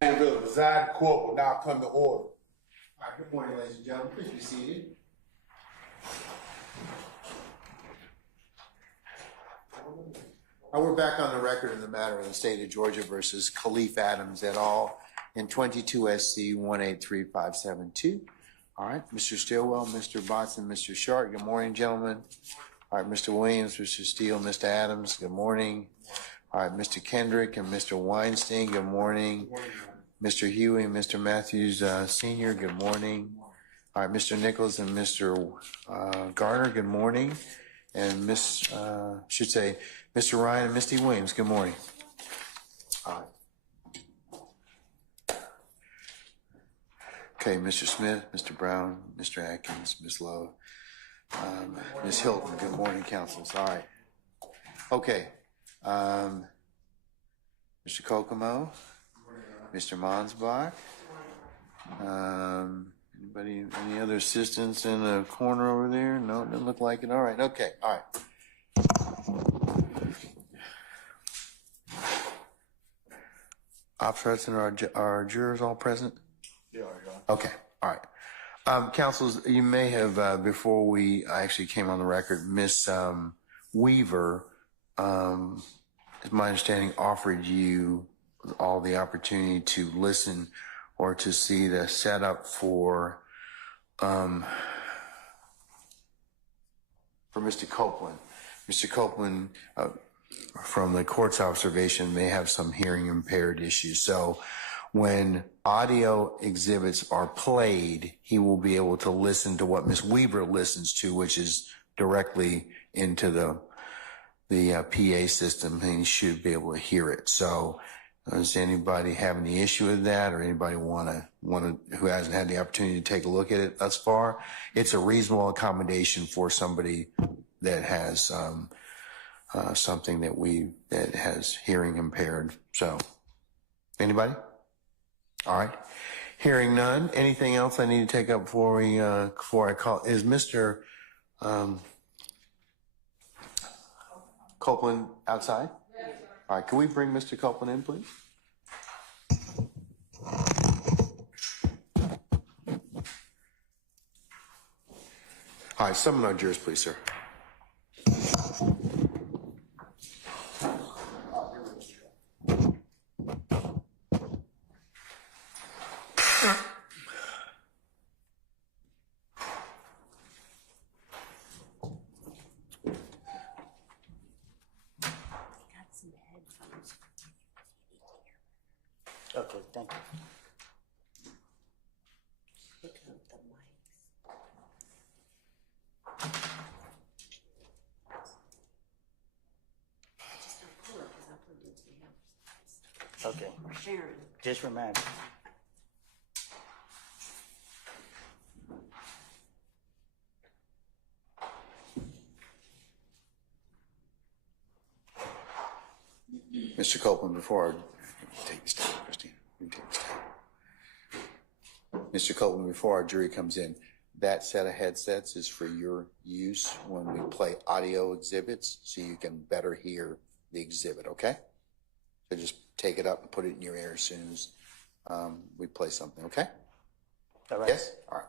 The presiding court will now come to order. All right, good morning, ladies and gentlemen. Please be seated. We're back on the record in the matter of the state of Georgia versus Khalif Adams et al. In 22 SC 183572. All right, Mr. Stillwell, Mr. Botson, Mr. Sharp, good morning, gentlemen. All right, Mr. Williams, Mr. Steele, Mr. Adams, good morning. All right, Mr. Kendrick and Mr. Weinstein, good morning. Mr. Huey and Mr. Matthews, Sr., good morning. All right, Mr. Nichols and Mr. Garner, good morning. And Mr. Ryan and Misty Williams, good morning. All right. Okay, Mr. Smith, Mr. Brown, Mr. Atkins, Ms. Lowe, Ms. Hilton, good morning, councils. All right. Okay. Mr. Kokomo, Mr. Monsbach, anybody, any other assistants in the corner over there? No, it doesn't look like it. All right, okay, all right. Officers and our jurors all present? Yeah. Okay, all right. Councils, you may have, before we actually came on the record, Miss Weaver, is my understanding, offered you all the opportunity to listen or to see the setup for Mr. Copeland. Mr. Copeland, from the court's observation, may have some hearing impaired issues. So when audio exhibits are played, he will be able to listen to what Ms. Weaver listens to, which is directly into the PA system, and he should be able to hear it. So does anybody have any issue with that, or anybody who hasn't had the opportunity to take a look at it thus far? It's a reasonable accommodation for somebody that has something that has hearing impaired. So anybody? All right. Hearing none. Anything else I need to take up before I call? Is Mr. Copeland outside? Yes. All right. Can we bring Mr. Copeland in, please? All right. Summon our jurors, please, sir. Okay, thank you. Look up the mics. Just don't pull it because I'll put it into the house. Okay, We're sharing. just remind me. Mr. Copeland, before take this down, Christine. You take this down. Mr. Copeland, before our jury comes in, that set of headsets is for your use when we play audio exhibits, so you can better hear the exhibit, okay? So just take it up and put it in your ear as soon as we play something, okay? All right. Yes? All right.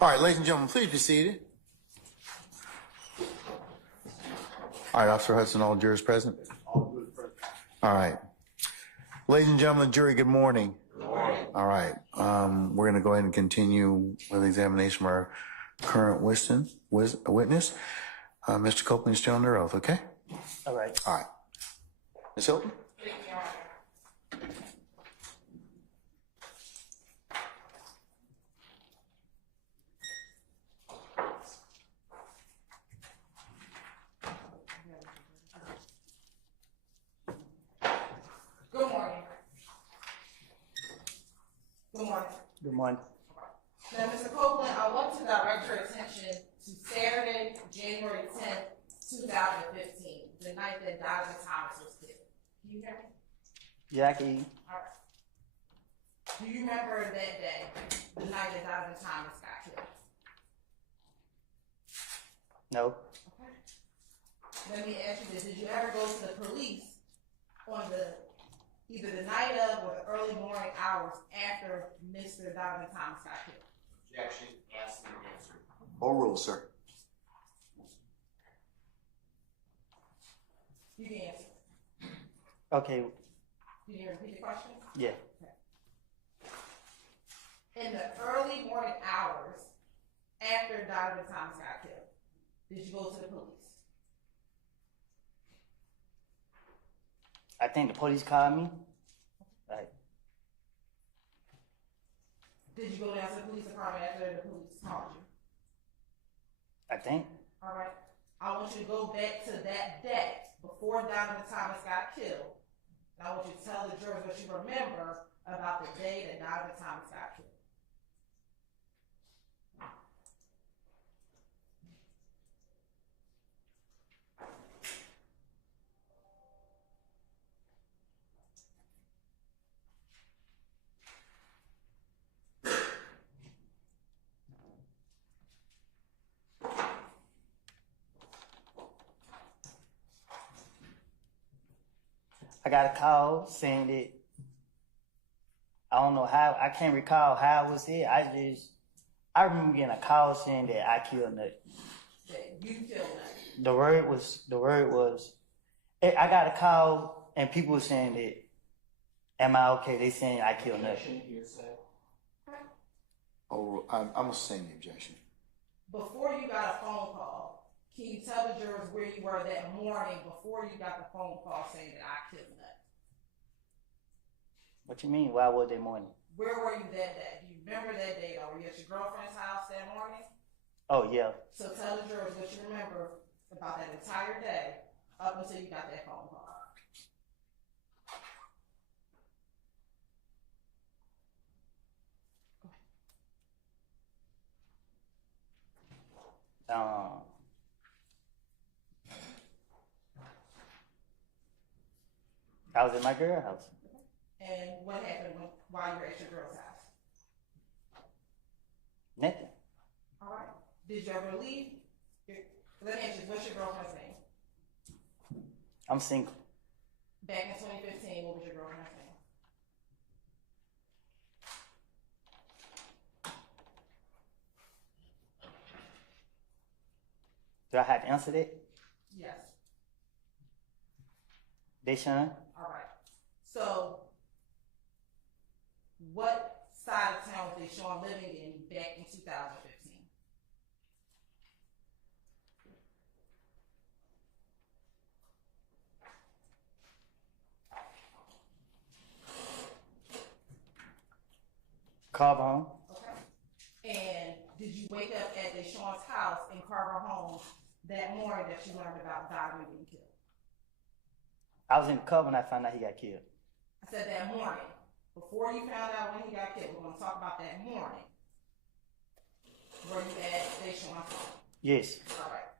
All right, ladies and gentlemen, please be seated. All right, Officer Hudson, all jurors present? All good, present. All right. Ladies and gentlemen, jury, good morning. Good morning. All right. We're going to go ahead and continue with the examination of our current witness. Mr. Copeland, still under oath, okay? All right. All right. Ms. Hilton? Good morning. Good morning. Good morning. Now, Mr. Copeland, I want to direct your attention to Saturday, January 10th, 2015, the night that Donovan Thomas was killed. Do you hear me? Yeah, I can hear you. All right. Do you remember that day, the night that Donovan Thomas got killed? No. Okay. Let me ask you this. Did you ever go to the police on either the night of or the early morning hours after Mr. Donovan Thomas got killed? Objection, asked and answered. All rules, sir. You can answer. Okay. Can you repeat the question? Yeah. In the early morning hours after Donovan Thomas got killed, did you go to the police? I think the police called me. Right. Did you go down to the police department after the police called you? I think. All right. I want you to go back to that day before Donovan Thomas got killed. And I want you to tell the jurors what you remember about the day that Donovan Thomas got killed. I got a call saying that I don't know how, I can't recall how it was it. I remember getting a call saying that I killed Nut. That you killed him. The word was, I got a call and people were saying that, am I okay? They saying I killed Nut. Oh, I'm gonna sustain the objection. Before you got a phone call, can you tell the jurors where you were that morning before you got the phone call saying that I killed Nut? What you mean? Why was that morning? Where were you that day? Do you remember that day though? Were you at your girlfriend's house that morning? Oh, yeah. So tell the jurors what you remember about that entire day up until you got that phone call. I was at my girl's house. And what happened while you were at your girl's house? Nothing. All right. Did you ever leave? Let me ask you, what's your girlfriend's name? I'm single. Back in 2015, what was your girlfriend's name? Do I have to answer that? Yes. Deshaun? All right. So, what side of town was Deshaun living in back in 2015? Carbone? Okay. And did you wake up at Deshaun's house in Carver Homes that morning that you learned about Donovan being killed? I was in the car when I found out he got killed. I said that morning. Before you found out when he got killed, we're going to talk about that morning. Were you at Deshaun's home? Yes. All right.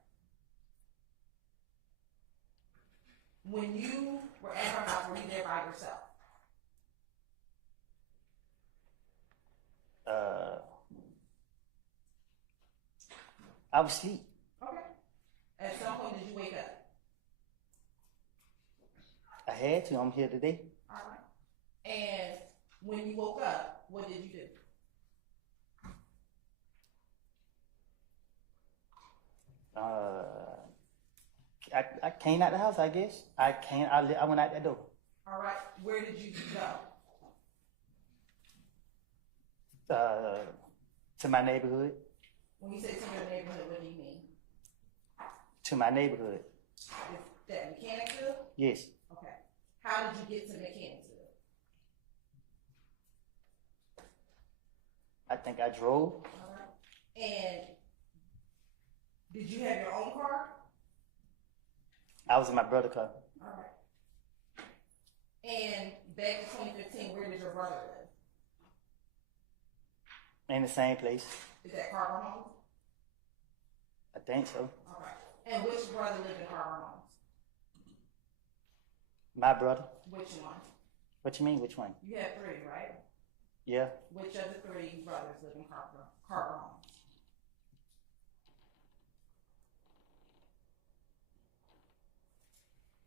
When you were at her house, were you there by yourself? I was asleep. Okay. At some point, did you wake up? I had to. I'm here today. All right. And when you woke up, what did you do? I came out the house, I guess. I went out that door. All right. Where did you go? To my neighborhood. When you say to your neighborhood, what do you mean? To my neighborhood. Is that Mechanicsville? Yes. Okay. How did you get to Mechanicsville? I think I drove. And did you have your own car? I was in my brother's car. All right. And back in 2015, where did your brother live? In the same place. Is that Carver Homes? I think so. Okay. And which brother lived in Carver Homes? My brother. Which one? What you mean? Which one? You have three, right? Yeah. Which of the three brothers live in Carver Homes?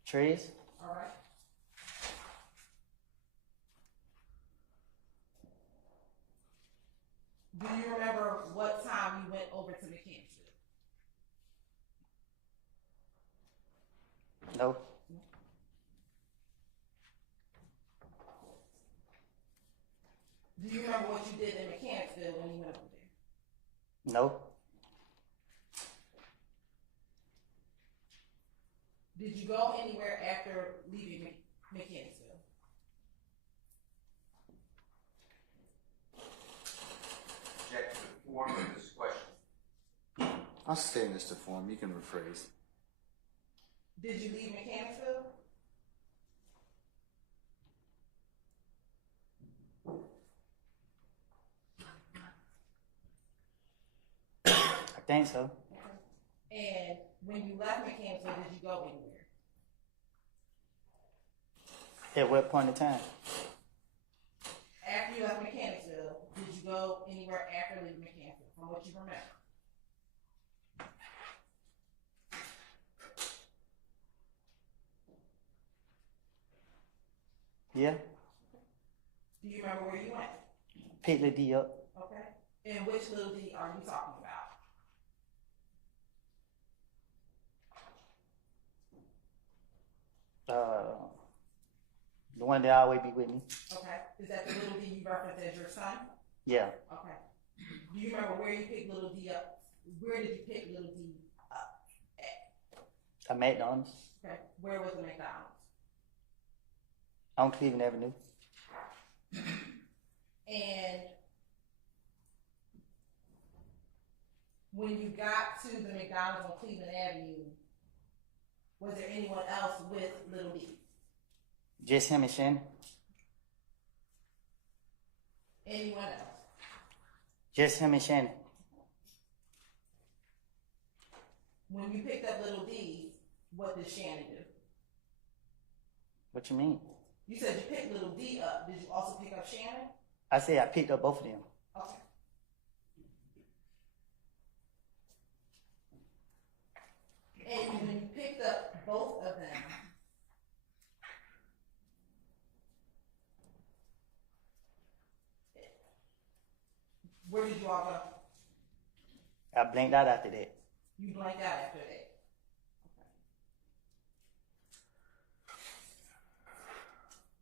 Trees. All right. Do you remember what time you went over to Mechanicsville? No. Do you remember what you did in Mechanicsville when you went over there? No. Did you go anywhere after leaving Mechanicsville? Object to the form of this question. I'll stay, Mr. Form. You can rephrase. Did you leave Mechanicsville? I think so. And when you left Mechanicsville, did you go anywhere? At what point in time? After you left Mechanicsville, did you go anywhere after leaving Mechanicsville, from what you remember? Yeah. Do you remember where you went? Pick the D up. Okay. And which little D are you talking about? The one that always be with me. Okay. Is that the little D you referenced as your son? Yeah. Okay. Do you remember where you picked little D up? Where did you pick little D up at? I McDonald's Okay. Where was the McDonald's? on Cleveland Avenue. And when you got to the McDonald's on Cleveland Avenue, was there anyone else with little D? Just him and Shannon. Anyone else? Just him and Shannon. When you picked up little D, what did Shannon do? What you mean? You said you picked little D up. Did you also pick up Shannon? I said I picked up both of them. Okay. And when you picked up both of them, where did you all go? I blinked out after that. You blanked out after that. Okay.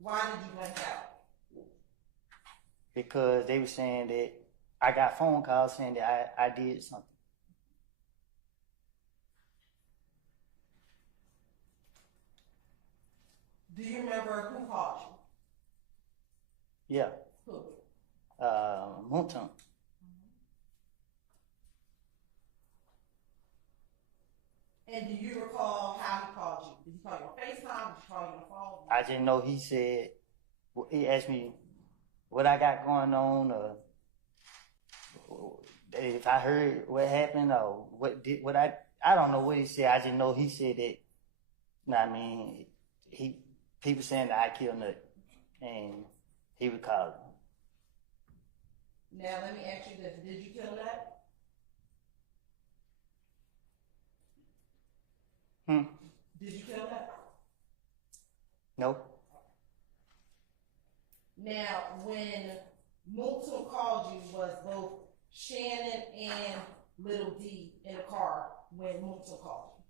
Why did you blank out? Because they were saying that I got phone calls saying that I did something. Do you remember who called you? Yeah. Who? Moonton. And do you recall how he called you? Did he call you on FaceTime? Did he call you on the phone? I just know he said, he asked me what I got going on, or if I heard what happened, or what I don't know what he said. I just know he said that, you know what I mean, people saying that I killed Nut, and he would call him. Now let me ask you this: did you kill that? Did you kill that? No. Now, when Moulton called you, was both Shannon and Little D in the car when Moulton called you?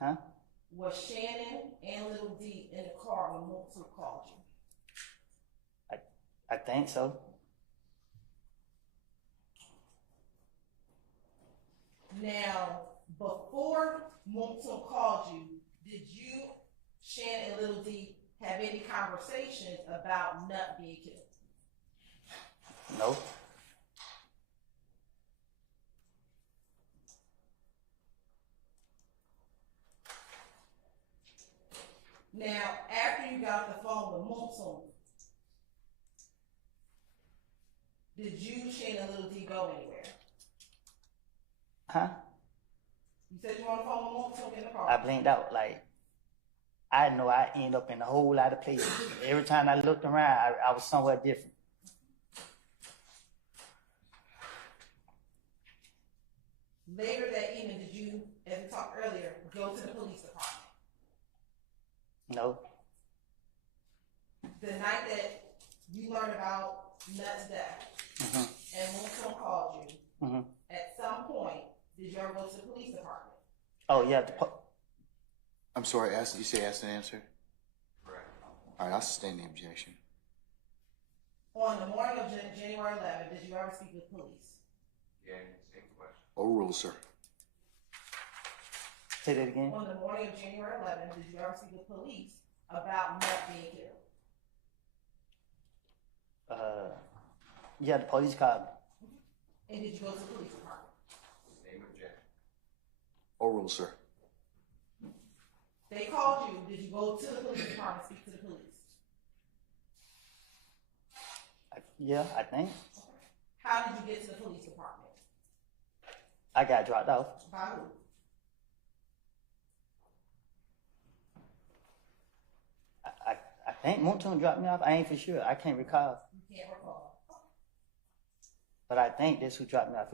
Huh? Was Shannon and Little D in the car when Moulton called you? I think so. Now, before Moulton called you, did you, Shannon and Little D, have any conversations about Nut being killed? No. Now, after you got off the phone with Moulton, did you, Shannon and Little D, go anywhere? Huh? You said you were on the phone with Moulton in the car. I blinked out. Like, I know I end up in a whole lot of places. Every time I looked around, I was somewhere different. Later that evening, did you, as we talked earlier, go to the police department? No. The night that you learned about Nut's death, and Moulton called you, at some point, did you ever go to the police department? Oh, yeah. I'm sorry, you say asked and answered? Correct. All right, I'll sustain the objection. On the morning of January 11th, did you ever speak with police? Yeah, same question. Overruled, sir. Say that again. On the morning of January 11th, did you ever speak with police about Nut being killed? Yeah, the police called me. And did you go to the police department? Same objection. Overruled, sir. They called you, did you go to the police department, speak to the police? Yeah, I think. How did you get to the police department? I got dropped off. By who? I think Moulton dropped me off. I ain't for sure. I can't recall. You can't recall. But I think that's who dropped me off.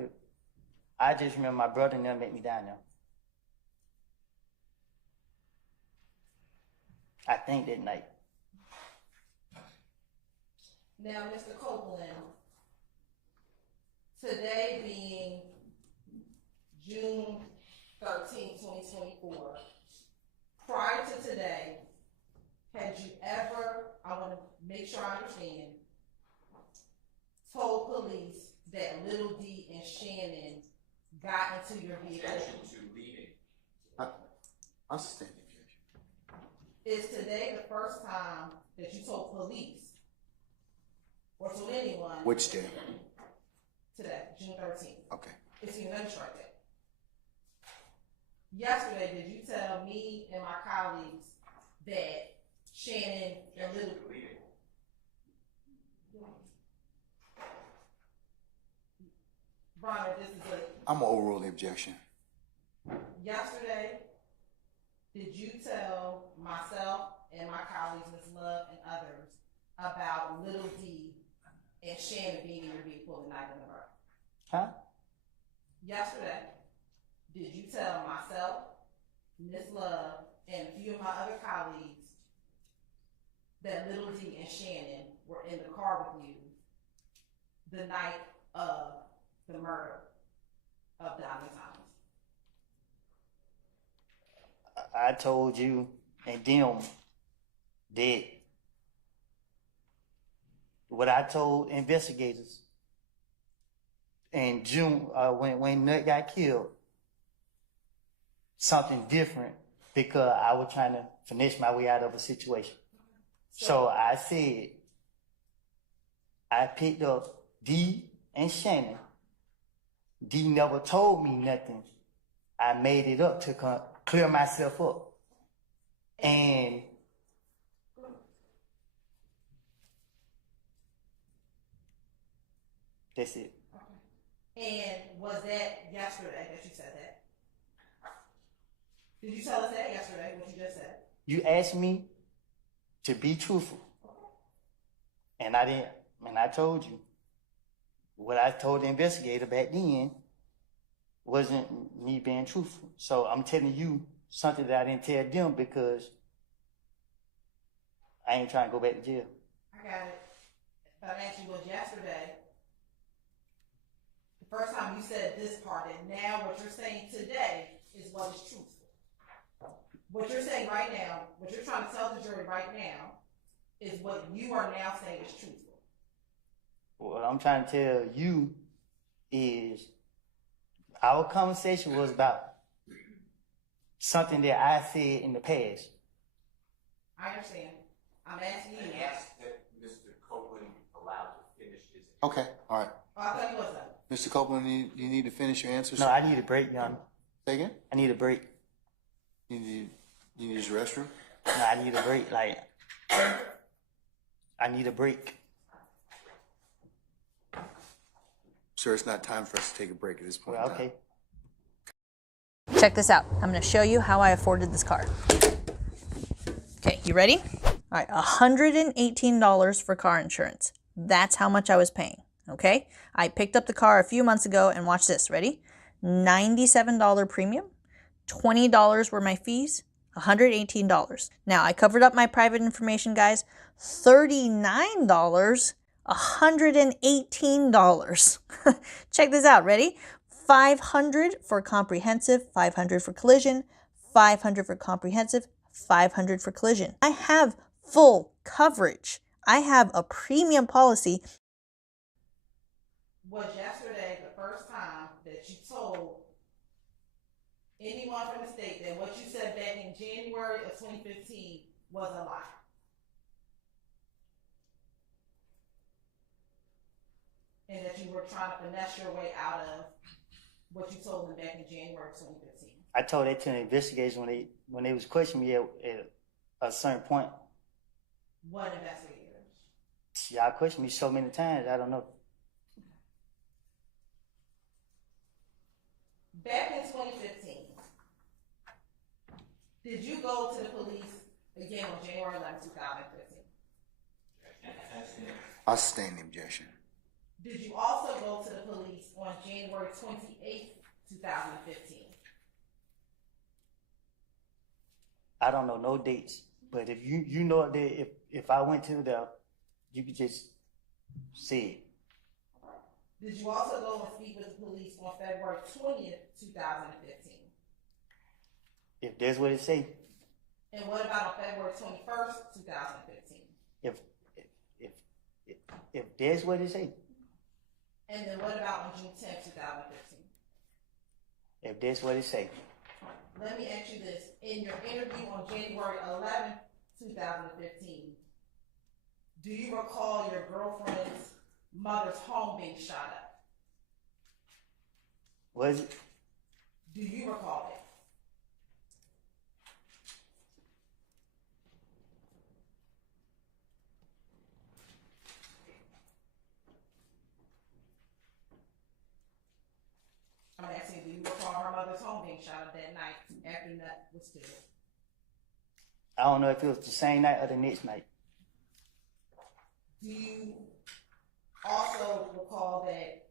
I just remember my brother and them met me down there. I think that night. Now, Mr. Copeland, today being June 13, 2024, prior to today, had you ever, I want to make sure I understand, told police that Little D and Shannon got into your vehicle? Objection to leading. I'll sustain the objection. Is today the first time that you told police or told anyone? Which day? Today, June 13th. Okay. Excuse me, let me strike that. Yesterday, did you tell me and my colleagues that Shannon and Little To leading. Bronner, this is a I'm gonna overrule the objection. yesterday, did you tell myself and my colleagues, Ms. Love and others, about Little D and Shannon being in your vehicle the night of the murder? Huh? Yesterday, did you tell myself, Ms. Love, and a few of my other colleagues that Little D and Shannon were in the car with you the night of the murder of Diamond Thomas? I told you and them that what I told investigators in June, when Nut got killed, something different, because I was trying to finesse my way out of a situation. So I said, I picked up D and Shannon. D never told me nothing. I made it up to clear myself up. And that's it. And was that yesterday that you said that? Did you tell us that yesterday, what you just said? You asked me to be truthful. And I didn't, and I told you. What I told the investigator back then wasn't me being truthful. So I'm telling you something that I didn't tell them because I ain't trying to go back to jail. I got it. But I asked you was yesterday, the first time you said this part, and now what you're saying today is what is truthful. What you're saying right now, what you're trying to tell the jury right now, is what you are now saying is truthful. What I'm trying to tell you is Our conversation was about something that I said in the past. I understand. I'm asking you. I asked that Mr. Copeland allowed to finish his. Okay, all right. Oh, I thought he was done. Mr. Copeland, you need to finish your answers? No, I need a break, Your Honor. Say again? I need a break. You need to use the restroom? No, I need a break. Like, I need a break. Sir, it's not time for us to take a break at this point. Well, in time. okay. Check this out. I'm going to show you how I afforded this car. Okay, you ready? All right, $118 for car insurance. That's how much I was paying, okay? I picked up the car a few months ago and watch this. Ready? $97 premium, $20 were my fees, $118. Now, I covered up my private information, guys. $39, $118. Check this out. Ready? $500 for comprehensive, $500 for collision, $500 for comprehensive, $500 for collision. I have full coverage. I have a premium policy. Was yesterday the first time that you told anyone from the state that what you said back in January of 2015 was a lie? And that you were trying to finesse your way out of what you told them back in January of 2015? I told that to the investigators when they was questioning me at a certain point. What investigators? Y'all questioned me so many times, I don't know. Back in 2015, did you go to the police again on January 11, 2015? I sustain the objection. Did you also go to the police on January 28, 2015? I don't know no dates, but if you know that if I went to the, you could just see it. Did you also go and speak with the police on February 20th, 2015? If that's what it say. And what about on February 21st, 2015? If that's what it say. And then what about on June 10th, 2015? If that's what it say. Let me ask you this. In your interview on January 11th, 2015, do you recall your girlfriend's mother's home being shot up? Was it? Do you recall it? I'm asking, do you recall her mother's home being shot up that night after Nut was killed? I don't know if it was the same night or the next night. Do you also recall that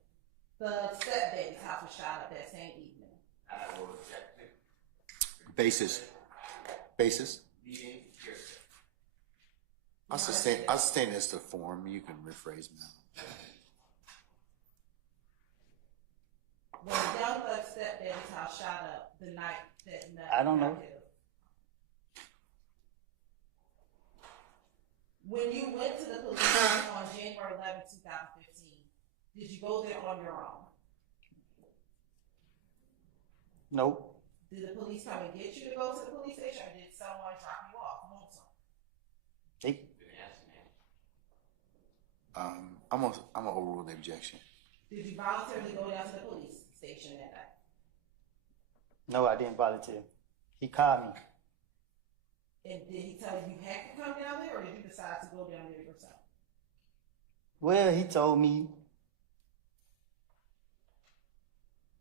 the stepdad's house was shot up that same evening? I will object to Basis. meeting here. I sustain this to form. You can rephrase me. When the young thug's stepdad's house shot up the night that Nut I don't know. got killed. When you went to the police on January 11, 2015, did you go there on your own? Nope. Did the police come and get you to go to the police station, or did someone drop you off home somewhere? I'm gonna overrule the objection. Did you voluntarily go down to the police station that night? No, I didn't volunteer. He called me. And did he tell you you had to come down there, or did you decide to go down there yourself? Well, he told me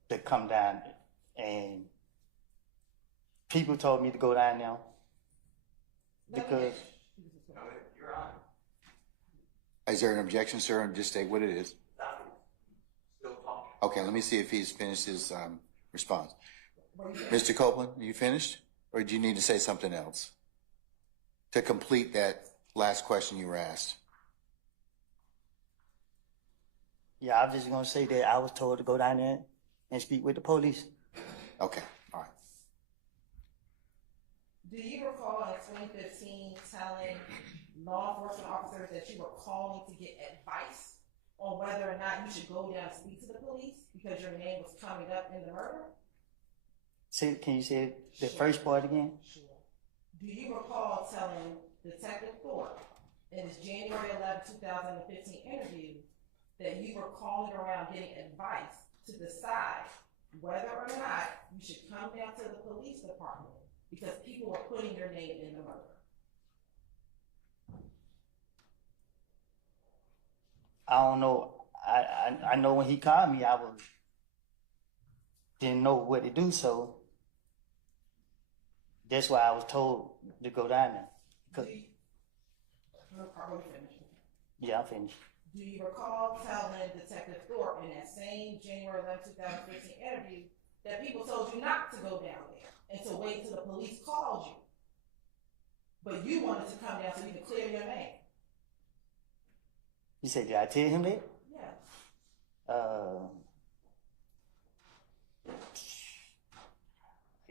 to come down, and people told me to go down there because You're on. Is there an objection, sir? And just state what it is. Still talking. Okay, let me see if he's finished his response. Mr. Copeland, are you finished? Or do you need to say something else to complete that last question you were asked? yeah, I was just gonna say that I was told to go down there and speak with the police. Okay, all right. Do you recall in 2015 telling law enforcement officers that you were calling to get advice on whether or not you should go down and speak to the police because your name was coming up in the murder? Can you say the first part again? Do you recall telling Detective Thorpe in his January 11, 2015 interview that you were calling around getting advice to decide whether or not you should come down to the police department because people were putting your name in the murder? I don't know. I know when he called me, didn't know what to do, so that's why I was told to go down there. Yeah, I'm finished. Do you recall telling Detective Thorpe in that same January 11, 2015 interview that people told you not to go down there and to wait till the police called you? But you wanted to come down so you could clear your name. You said, did I tell him that? Yes. I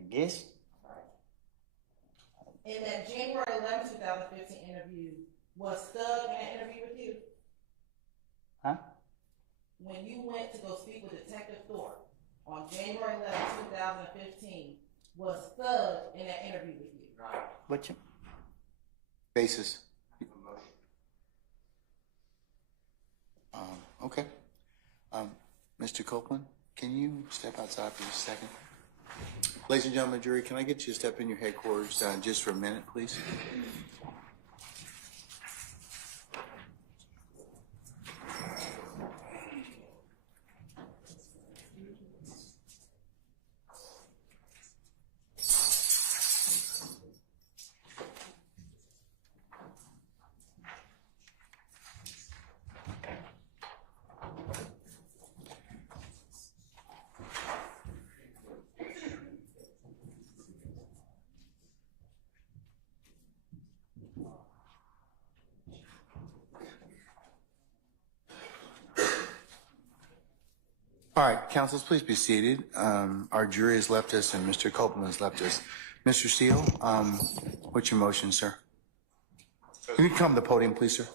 guess. In that January 11, 2015 interview, was Thug in that interview with you? Huh? When you went to go speak with Detective Thorpe on January 11, 2015, was Thug in that interview with you? Right. What you? Basis. Okay. Mr. Copeland, can you step outside for just a second? Ladies and gentlemen, jury, can I get you to step in your headquarters just for a minute, please? All right, councils, please be seated. Our jury has left us and Mr. Copeland has left us. Mr. Steele, what's your motion, sir? Can you come to the podium, please, sir?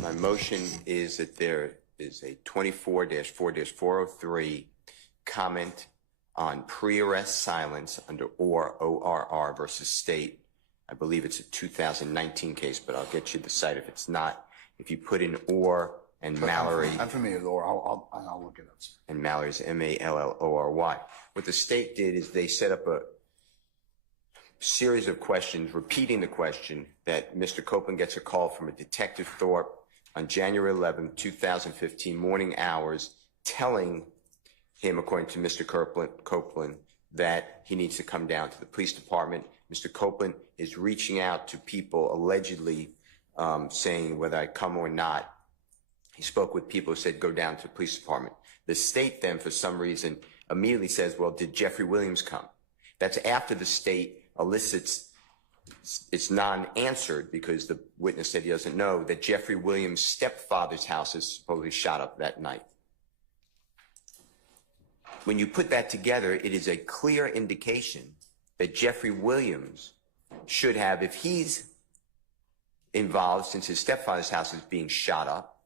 My motion is that there is a 24-4-403 comment on pre-arrest silence under ORR versus state. I believe it's a 2019 case, but I'll get you the site if it's not. If you put in or and Mallory. I'm familiar with or. I'll look it up, sir. And Mallory's Mallory. What the state did is they set up a series of questions, repeating the question that Mr. Copeland gets a call from a Detective Thorpe on January 11, 2015, morning hours, telling him, according to Mr. Copeland, that he needs to come down to the police department. Mr. Copeland is reaching out to people allegedly saying whether I come or not. He spoke with people who said go down to the police department. The state then, for some reason, immediately says, well, did Jeffery Williams come? That's after the state elicits, it's non-answered because the witness said he doesn't know, that Jeffery Williams' stepfather's house is supposedly shot up that night. When you put that together, it is a clear indication that Jeffery Williams should have, if he's involved since his stepfather's house is being shot up,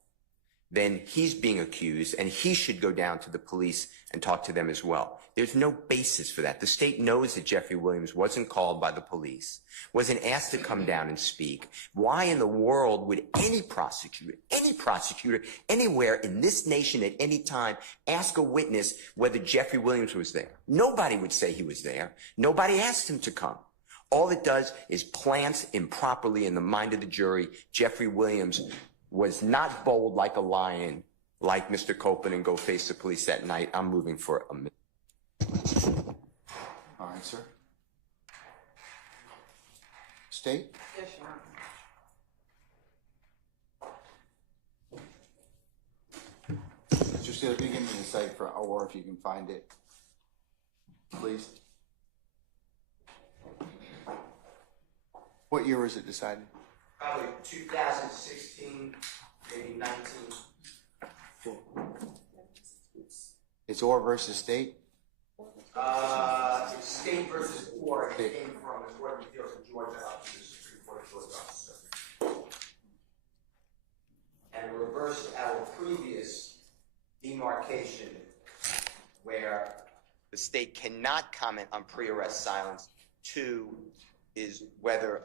then he's being accused and he should go down to the police and talk to them as well. There's no basis for that. The state knows that Jeffery Williams wasn't called by the police, wasn't asked to come down and speak. Why in the world would any prosecutor anywhere in this nation at any time ask a witness whether Jeffery Williams was there? Nobody would say he was there. Nobody asked him to come. All it does is plants improperly in the mind of the jury. Jeffery Williams was not bold like a lion, like Mr. Copeland, and go face the police that night. I'm moving for a minute. All right, sir. State? Yes, Your Honor. Mr. Steele, if you give me the site for or if you can find it, please. What year was it decided? Probably 2016, maybe 19. It's Orr versus State? It's State versus Orr. It came from the Court of Appeals in Georgia up to the Supreme Court of Georgia. And reversed our previous demarcation where the state cannot comment on pre-arrest silence. 2 is whether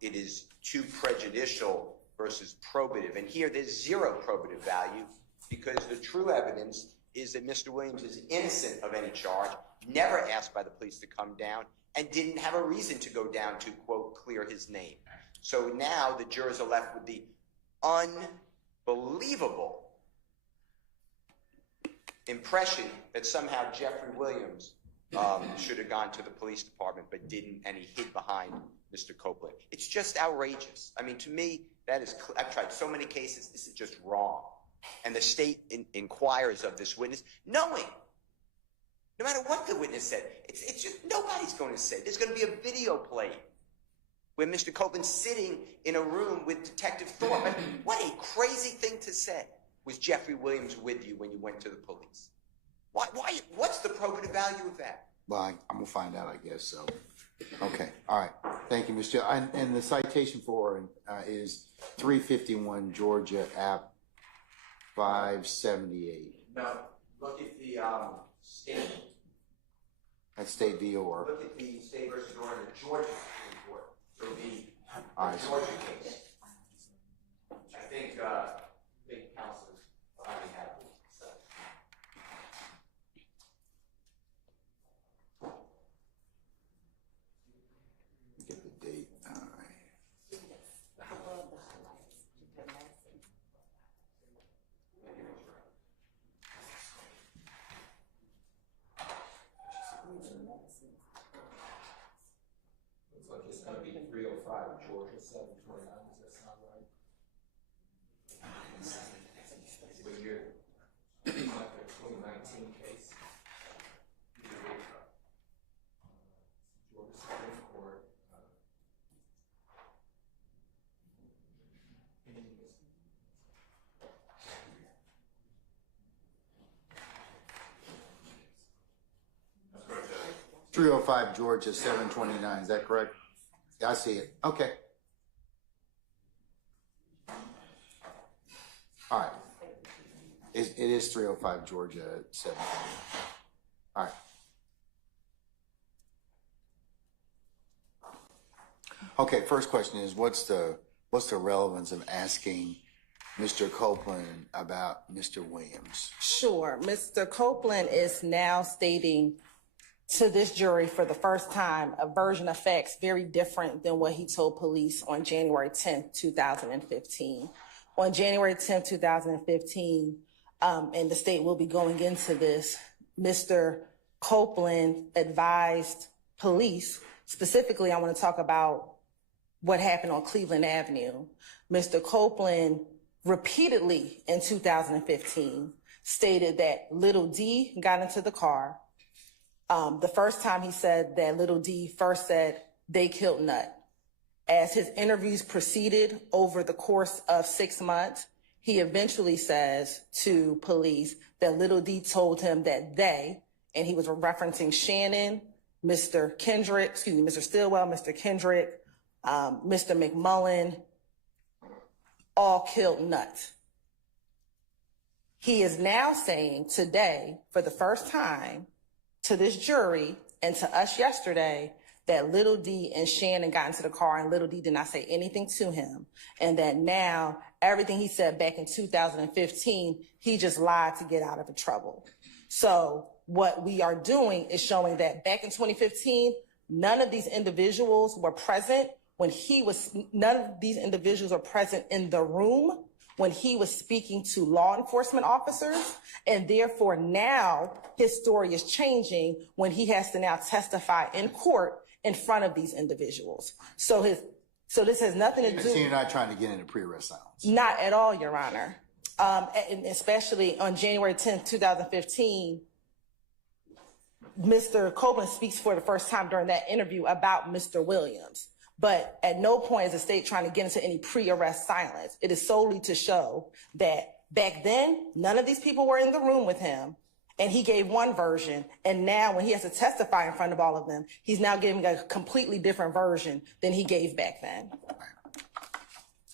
it is too prejudicial versus probative. And here there's zero probative value because the true evidence is that Mr. Williams is innocent of any charge, never asked by the police to come down, and didn't have a reason to go down to, quote, clear his name. So now the jurors are left with the unbelievable impression that somehow Jeffery Williams should have gone to the police department but didn't, and he hid behind Mr. Copeland. It's just outrageous. I mean, to me, that is, I've tried so many cases, this is just wrong. And the state inquires of this witness, knowing, no matter what the witness said, it's just, nobody's going to say. There's going to be a video played where Mr. Copeland's sitting in a room with Detective Thorpe. I mean, what a crazy thing to say. Was Jeffery Williams with you when you went to the police? Why, what's the probative value of that? Well, I'm going to find out, I guess, so. Okay, all right. Thank you, Mr. And the citation for is 351 Georgia App 578. No, look at the state. That's State v. Orr. Look at the State versus Orr in the Georgia Supreme Court. So the All right. Georgia case. I think counselors already have it. So. Get the date. All right. Looks like it's going to be 305 Georgia 729. Does that sound right? What year? Like the 2019 case. Georgia Supreme Court. That's correct, Judge. 305 Georgia 729. Is that correct? Yeah, I see it. Okay. All right. It is 305 Georgia 729. All right. Okay, first question is what's the relevance of asking Mr. Copeland about Mr. Williams? Sure. Mr. Copeland is now stating to this jury for the first time a version of facts very different than what he told police on January 10th, 2015. On January 10th, 2015, and the state will be going into this, Mr. Copeland advised police, specifically I want to talk about what happened on Cleveland Avenue. Mr. Copeland repeatedly in 2015 stated that Little D got into the car. The first time he said that Little D first said they killed Nut. As his interviews proceeded over the course of 6 months, he eventually says to police that Little D told him that they, and he was referencing Shannon, Mr. Stillwell, Mr. Kendrick, Mr. McMullen, all killed Nut. He is now saying today, for the first time, to this jury and to us yesterday, that Little D and Shannon got into the car and Little D did not say anything to him. And that now everything he said back in 2015, he just lied to get out of the trouble. So what we are doing is showing that back in 2015, none of these individuals were present none of these individuals are present in the room when he was speaking to law enforcement officers. And therefore now his story is changing when he has to now testify in court in front of these individuals. So this has nothing to do. So you're not trying to get into pre-arrest silence? Not at all, Your Honor. And especially on January 10th, 2015, Mr. Copeland speaks for the first time during that interview about Mr. Williams. But at no point is the state trying to get into any pre-arrest silence. It is solely to show that Back then, none of these people were in the room with him, and he gave one version. And now, when he has to testify in front of all of them, he's now giving a completely different version than he gave back then.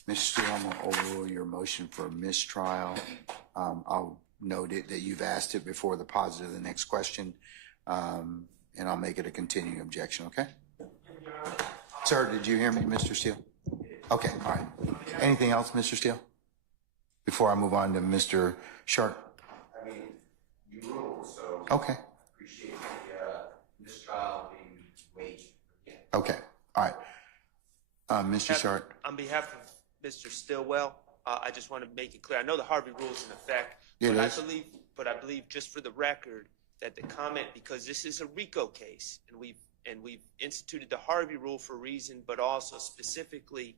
Mr. Steele, I'm going to overrule your motion for mistrial. I'll note it that you've asked it before the positive of the next question, and I'll make it a continuing objection, okay? Sir, did you hear me, Mr. Steele? Okay, all right. Anything else, Mr. Steele? Before I move on to Mr. Sharp? I mean, you ruled, so. Okay. Appreciate the mistrial being waged. Yeah. Okay, all right. Mr. Sharp? On behalf of Mr. Stillwell, I just want to make it clear. I know the Harvey rule is in effect, but I believe just for the record that the comment, because this is a RICO case, and we've instituted the Harvey rule for a reason, but also specifically,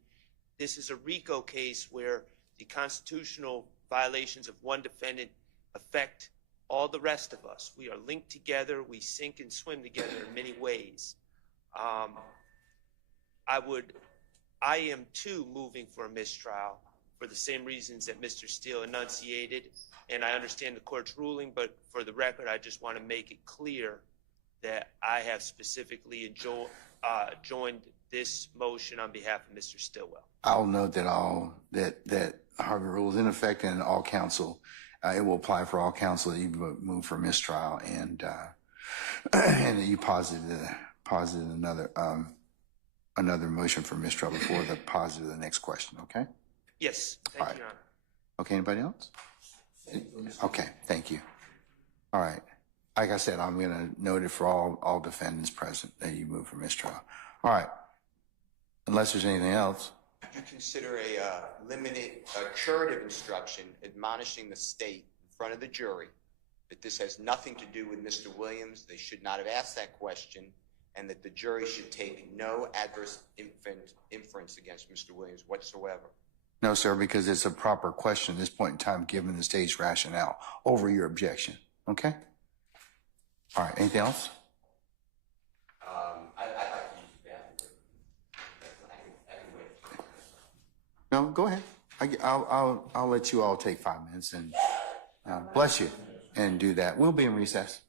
this is a RICO case where the constitutional violations of one defendant affect all the rest of us. We are linked together. We sink and swim together in many ways. I am too moving for a mistrial for the same reasons that Mr. Steele enunciated, and I understand the court's ruling, but for the record, I just want to make it clear that I have specifically joined this motion on behalf of Mr. Stillwell. I'll note that Harvey rule is in effect and all counsel, it will apply for all counsel that you move for mistrial and that you posited another motion for mistrial before the positive of the next question, okay? Yes, thank you, Your Honor. Okay, anybody else? Okay, thank you. All right. Like I said, I'm going to note it for all defendants present that you move for mistrial. All right. Unless there's anything else. Would you consider a limited curative instruction admonishing the state in front of the jury that this has nothing to do with Mr. Williams, they should not have asked that question, and that the jury should take no adverse inference against Mr. Williams whatsoever? No, sir, because it's a proper question at this point in time, given the state's rationale over your objection. Okay? All right. Anything else? I'd like to use the bathroom. I can wait. No, go ahead. I'll let you all take 5 minutes and bless you and do that. We'll be in recess.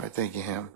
All right, thank you, Ham.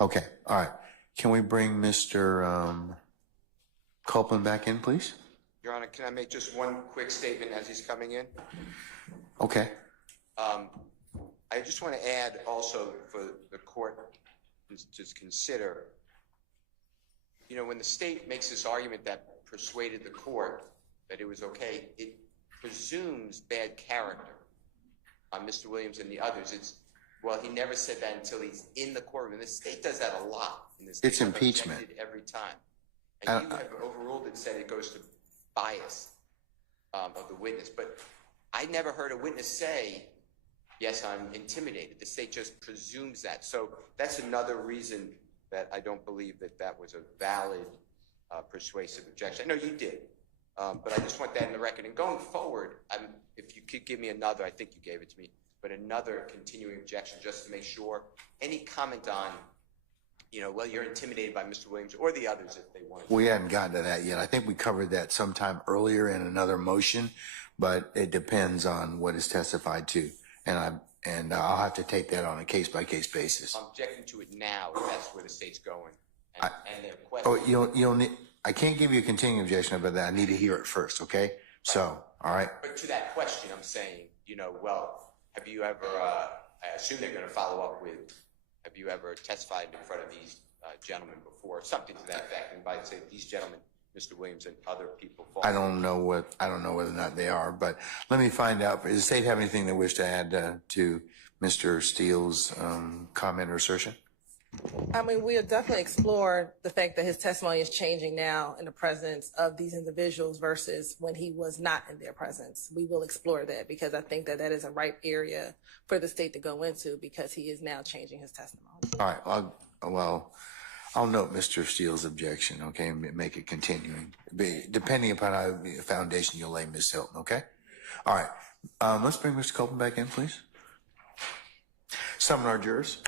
Okay, all right. Can we bring Mr. Copeland back in, please? Your Honor, can I make just one quick statement as he's coming in? Okay. I just want to add also for the court to consider, you know, when the state makes this argument that persuaded the court that it was okay, it presumes bad character on Mr. Williams and the others. It's, well, he never said that until he's in the courtroom. And the state does that a lot in this case. It's impeachment. Every time. And you have overruled it, said it goes to bias of the witness. But I never heard a witness say, yes, I'm intimidated. The state just presumes that. So that's another reason that I don't believe that that was a valid persuasive objection. I know you did, but I just want that in the record. And going forward, if you could give me another, I think you gave it to me, but another continuing objection just to make sure any comment on, you know, well, you're intimidated by Mr. Williams or the others if they want to. We hadn't gotten to that yet. I think we covered that sometime earlier in another motion, but it depends on what is testified to. And I'll have to take that on a case-by-case basis. I'm objecting to it now if that's where the state's going. And their question. Oh, you'll need, I can't give you a continuing objection about that. I need to hear it first, okay? Right. So, all right. But to that question, I'm saying, you know, well, have you ever, I assume they're going to follow up with, have you ever testified in front of these gentlemen before? Something to that effect. And by saying these gentlemen, Mr. Williams and other people. I don't know whether or not they are, but let me find out. Does the state have anything they wish to add to Mr. Steele's comment or assertion? I mean, we'll definitely explore the fact that his testimony is changing now in the presence of these individuals versus when he was not in their presence. We will explore that because I think that that is a ripe area for the state to go into because he is now changing his testimony. All right. I'll note Mr. Steele's objection, okay, and make it continuing, depending upon how foundation you'll lay, Ms. Hilton, okay? All right. Let's bring Mr. Copeland back in, please. Summon our jurors.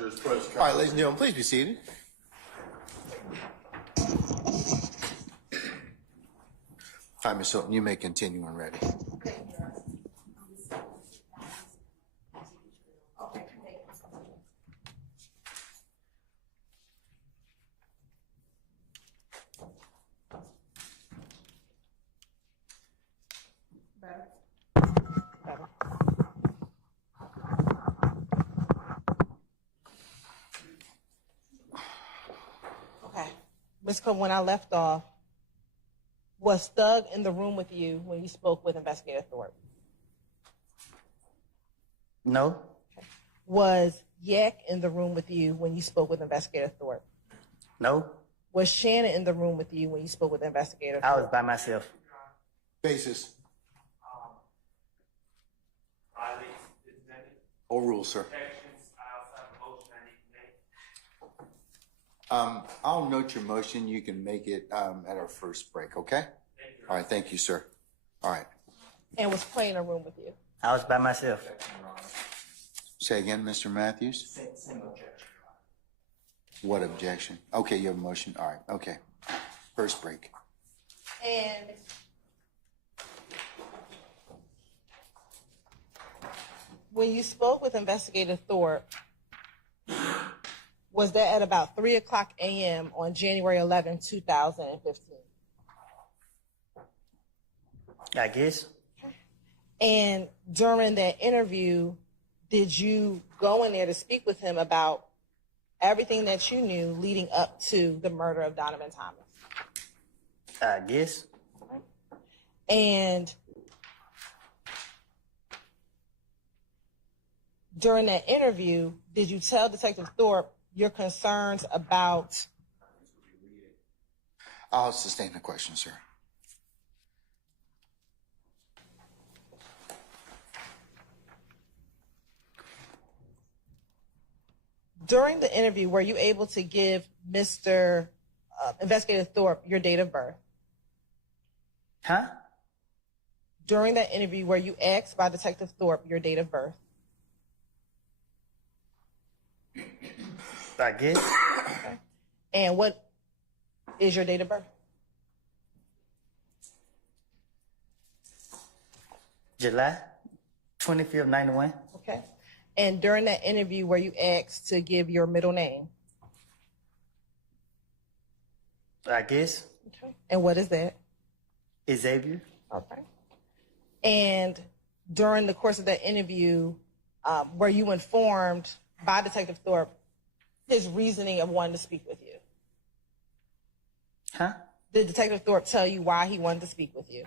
Judge Press. All right, ladies and gentlemen, please be seated. All right, Ms. Hilton, you may continue when ready. Okay. Ms. Cobb, when I left off, was Thug in the room with you when you spoke with Investigator Thorpe? No, Was Yak in the room with you when you spoke with Investigator Thorpe? no, Was Shannon in the room with you when you spoke with Investigator I Thorpe? was by myself. Basis. Violates Overruled, sir. protections. I also have a motion I need to make. I'll note your motion. You can make it at our first break, okay? All right, thank you, sir. All right. And was Clay in a room with you? I was by myself. Say again, Mr. Matthews? Same objection. What objection? Okay, you have a motion. All right, okay. First break. And when you spoke with Investigator Thorpe, was that at about 3:00 a.m. on January 11, 2015? I guess. And during that interview, did you go in there to speak with him about everything that you knew leading up to the murder of Donovan Thomas? I guess. And during that interview, did you tell Detective Thorpe your concerns about? I'll sustain the question, sir. During the interview, were you able to give Mr. Investigator Thorpe your date of birth? Huh? During that interview, were you asked by Detective Thorpe your date of birth? I guess. Okay. And what is your date of birth? July 25th, 91. Okay. And during that interview, were you asked to give your middle name? I guess. Okay. And what is that? Xavier. Okay. And during the course of that interview, were you informed by Detective Thorpe his reasoning of wanting to speak with you? Huh? Did Detective Thorpe tell you why he wanted to speak with you?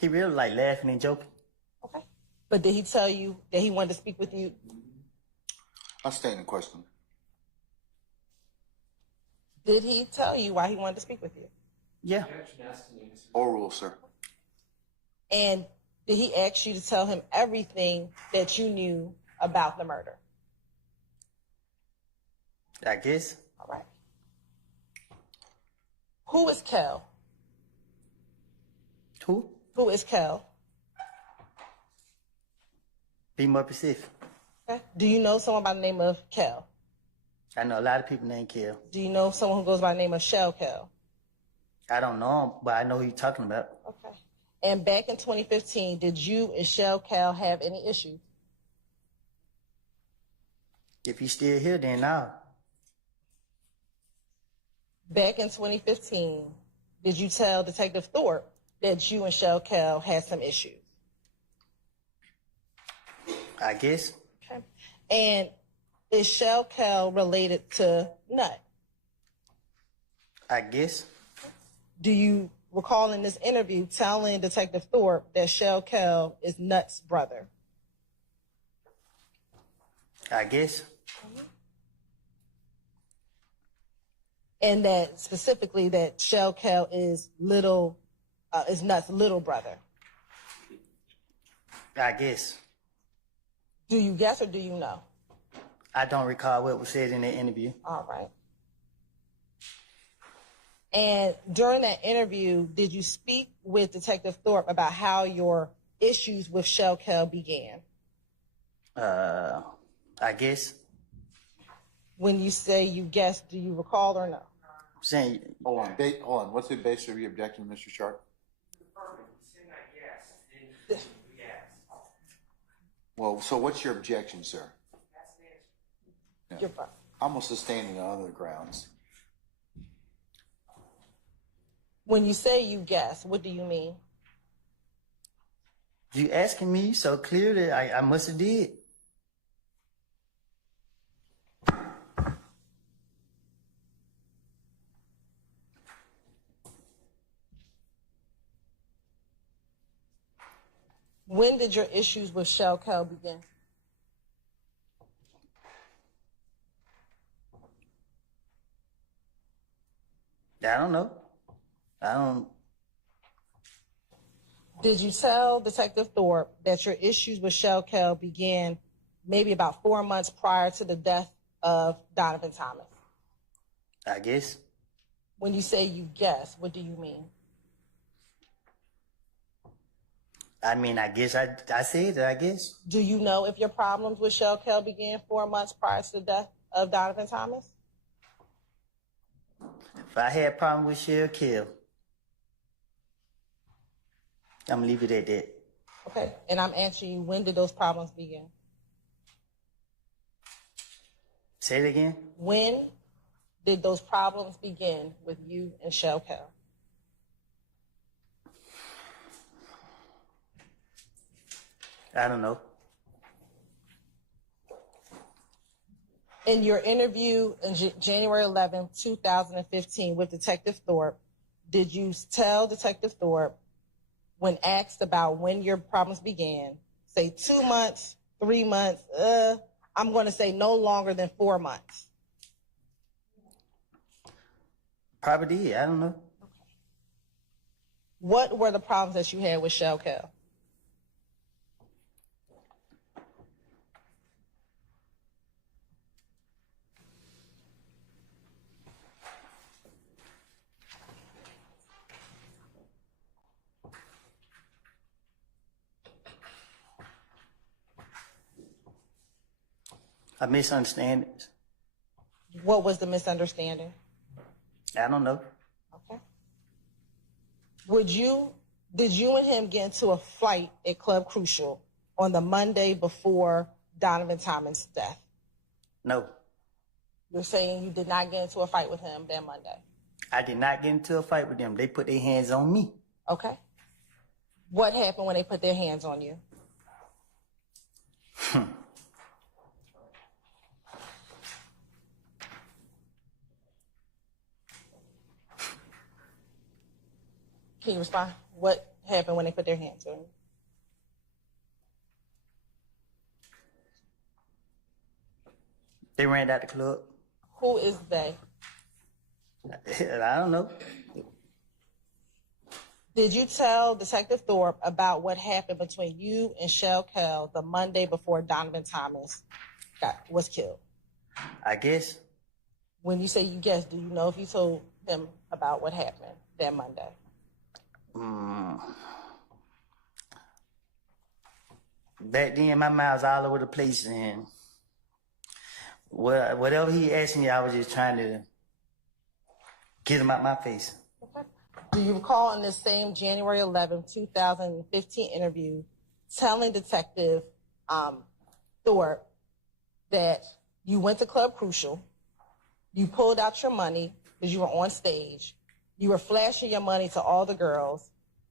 He really like laughing and joking. Okay. But did he tell you that he wanted to speak with you? I'll sustain the question. Did he tell you why he wanted to speak with you? Yeah. Overruled, sir. And did he ask you to tell him everything that you knew about the murder? I guess. All right. Who is Kel? Who? Who is Kel? Be more specific. Okay. Do you know someone by the name of Kel? I know a lot of people named Kel. Do you know someone who goes by the name of Shell Kel? I don't know him, but I know who you're talking about. Okay. And back in 2015, did you and Shell Cal have any issues? If he's still here, then now. Back in 2015, did you tell Detective Thorpe that you and Shell Cal had some issues? I guess. Okay. And is Shell Cal related to Nut? I guess. Do you recall in this interview telling Detective Thorpe that Shell Cal is Nut's brother? I guess. And that specifically that Shell Cal is Nut's little brother? I guess. Do you guess or do you know? I don't recall what was said in the interview. All right. And during that interview, did you speak with Detective Thorpe about how your issues with Shell Cal began? I guess. When you say you guess, do you recall or no? I'm saying, Hold on. What's the basis of your objection, Mr. Sharp? Well, so what's your objection, sir? Yeah. You're fine. I'm going to sustain it on other grounds. When you say you guess, what do you mean? you asking me so clearly, I must have did. When did your issues with Shell Cal begin? I don't know. I don't. Did you tell Detective Thorpe that your issues with Shell Cal began maybe about 4 months prior to the death of Donovan Thomas? I guess. When you say you guess, what do you mean? I mean, I guess I said it, I guess. Do you know if your problems with Shell Cal began 4 months prior to the death of Donovan Thomas? If I had a problem with Shell Kill, I'm gonna leave it at that. Okay, and I'm asking you, when did those problems begin? Say it again. When did those problems begin with you and Shell Cal? I don't know. In your interview in January 11, 2015 with Detective Thorpe, did you tell Detective Thorpe, when asked about when your problems began, say 2 months, 3 months, I'm going to say no longer than 4 months? Probably did. I don't know. What were the problems that you had with Shell Cal? A misunderstanding. What was the misunderstanding? I don't know. Okay. Did you and him get into a fight at Club Crucial on the Monday before Donovan Thomas' death? No. You're saying you did not get into a fight with him that Monday? I did not get into a fight with them. They put their hands on me. Okay. What happened when they put their hands on you? Can you respond? What happened when they put their hands on you? They ran out the club. Who is they? I don't know. Did you tell Detective Thorpe about what happened between you and Shell Cal the Monday before Donovan Thomas was killed? I guess. When you say you guess, do you know if you told him about what happened that Monday? Back then, my mind was all over the place, and whatever he asked me, I was just trying to get him out my face. Okay. Do you recall in this same January 11, 2015 interview telling Detective Thorpe that you went to Club Crucial, you pulled out your money because you were on stage, you were flashing your money to all the girls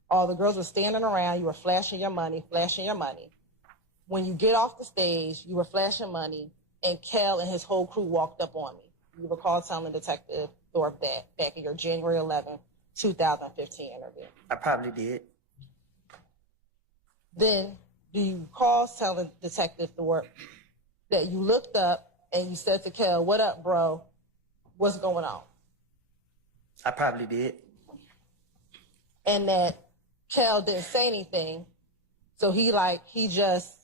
were standing around, you were flashing your money. When you get off the stage, you were flashing money, and Cal and his whole crew walked up on me. You recall telling Detective Thorpe that back in your January 11, 2015 interview? I probably did. Then, do you recall telling Detective Thorpe that you looked up and you said to Cal, "What up, bro? What's going on?" I probably did. And that Cal didn't say anything, so he just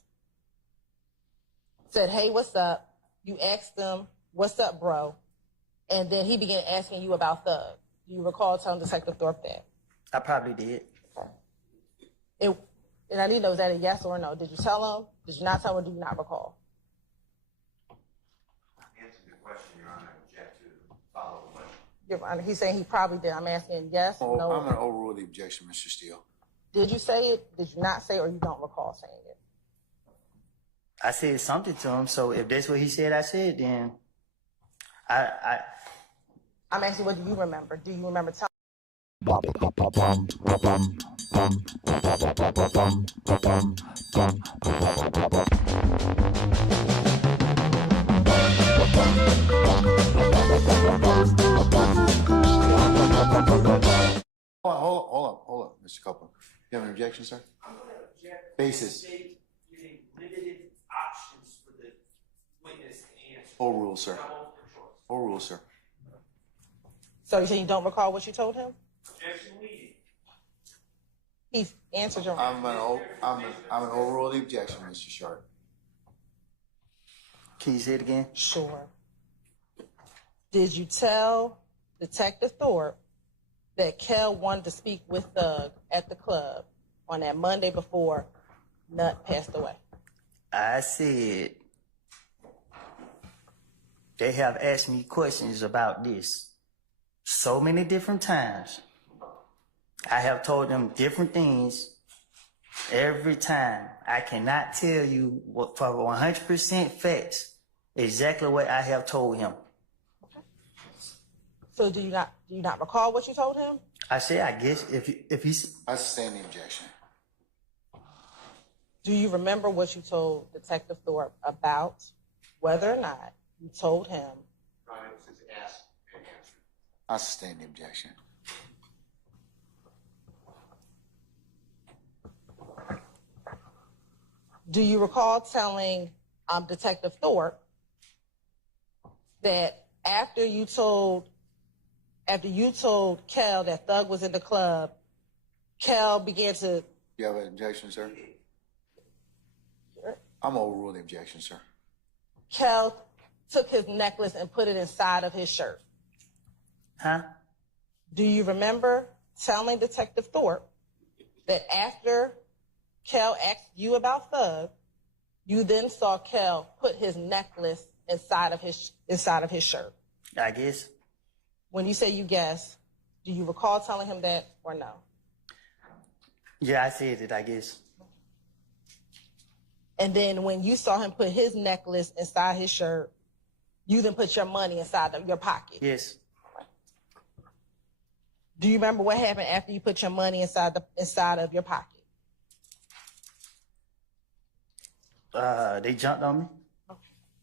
said, "Hey, what's up?" You asked him, "What's up, bro?" And then he began asking you about Thug. Do you recall telling Detective Thorpe that? I probably did. And I need to know, is that a yes or a no? Did you tell him Did you not tell him or do you not recall? Answer the question, Your Honor. I object to follow the question. Your Honor, he's saying he probably did. I'm asking yes, Oh, no. I'm going to overrule the objection, Mr. Steele. Did you say it? Did you not say it, or you don't recall saying it? I said something to him, so if that's what he said I said, then I'm asking, what do you remember? Do you remember telling? Hold up, Mr. Copeland. You have an objection, sir? I'm going to object. Basis. Giving limited options for the witness to answer. Overrule, sir. Overrule, sir. So you say you don't recall what you told him? Objection leading. He's answered your. I'm gonna overrule the objection, Mr. Sharp. can you say it again? Sure. Did you tell Detective Thorpe that Kel wanted to speak with Thug at the club on that Monday before Nut passed away? I said they have asked me questions about this so many different times. I have told them different things every time. I cannot tell you what, for 100% facts exactly what I have told him. So do you not recall what you told him? I said, I guess if he's. I sustain the objection. Do you remember what you told Detective Thorpe about whether or not you told him? I sustain the objection. Do you recall telling Detective Thorpe that after you told Kel that Thug was in the club, Kel began to... You have an objection, sir? I'm gonna overrule the objection, sir. Kel took his necklace and put it inside of his shirt. Huh? Do you remember telling Detective Thorpe that after Kel asked you about Thug, you then saw Kel put his necklace inside of his shirt? I guess. When you say you guess, do you recall telling him that or no? Yeah, I said it, I guess. And then when you saw him put his necklace inside his shirt, you then put your money inside of your pocket. Yes. Do you remember what happened after you put your money inside of your pocket? They jumped on me.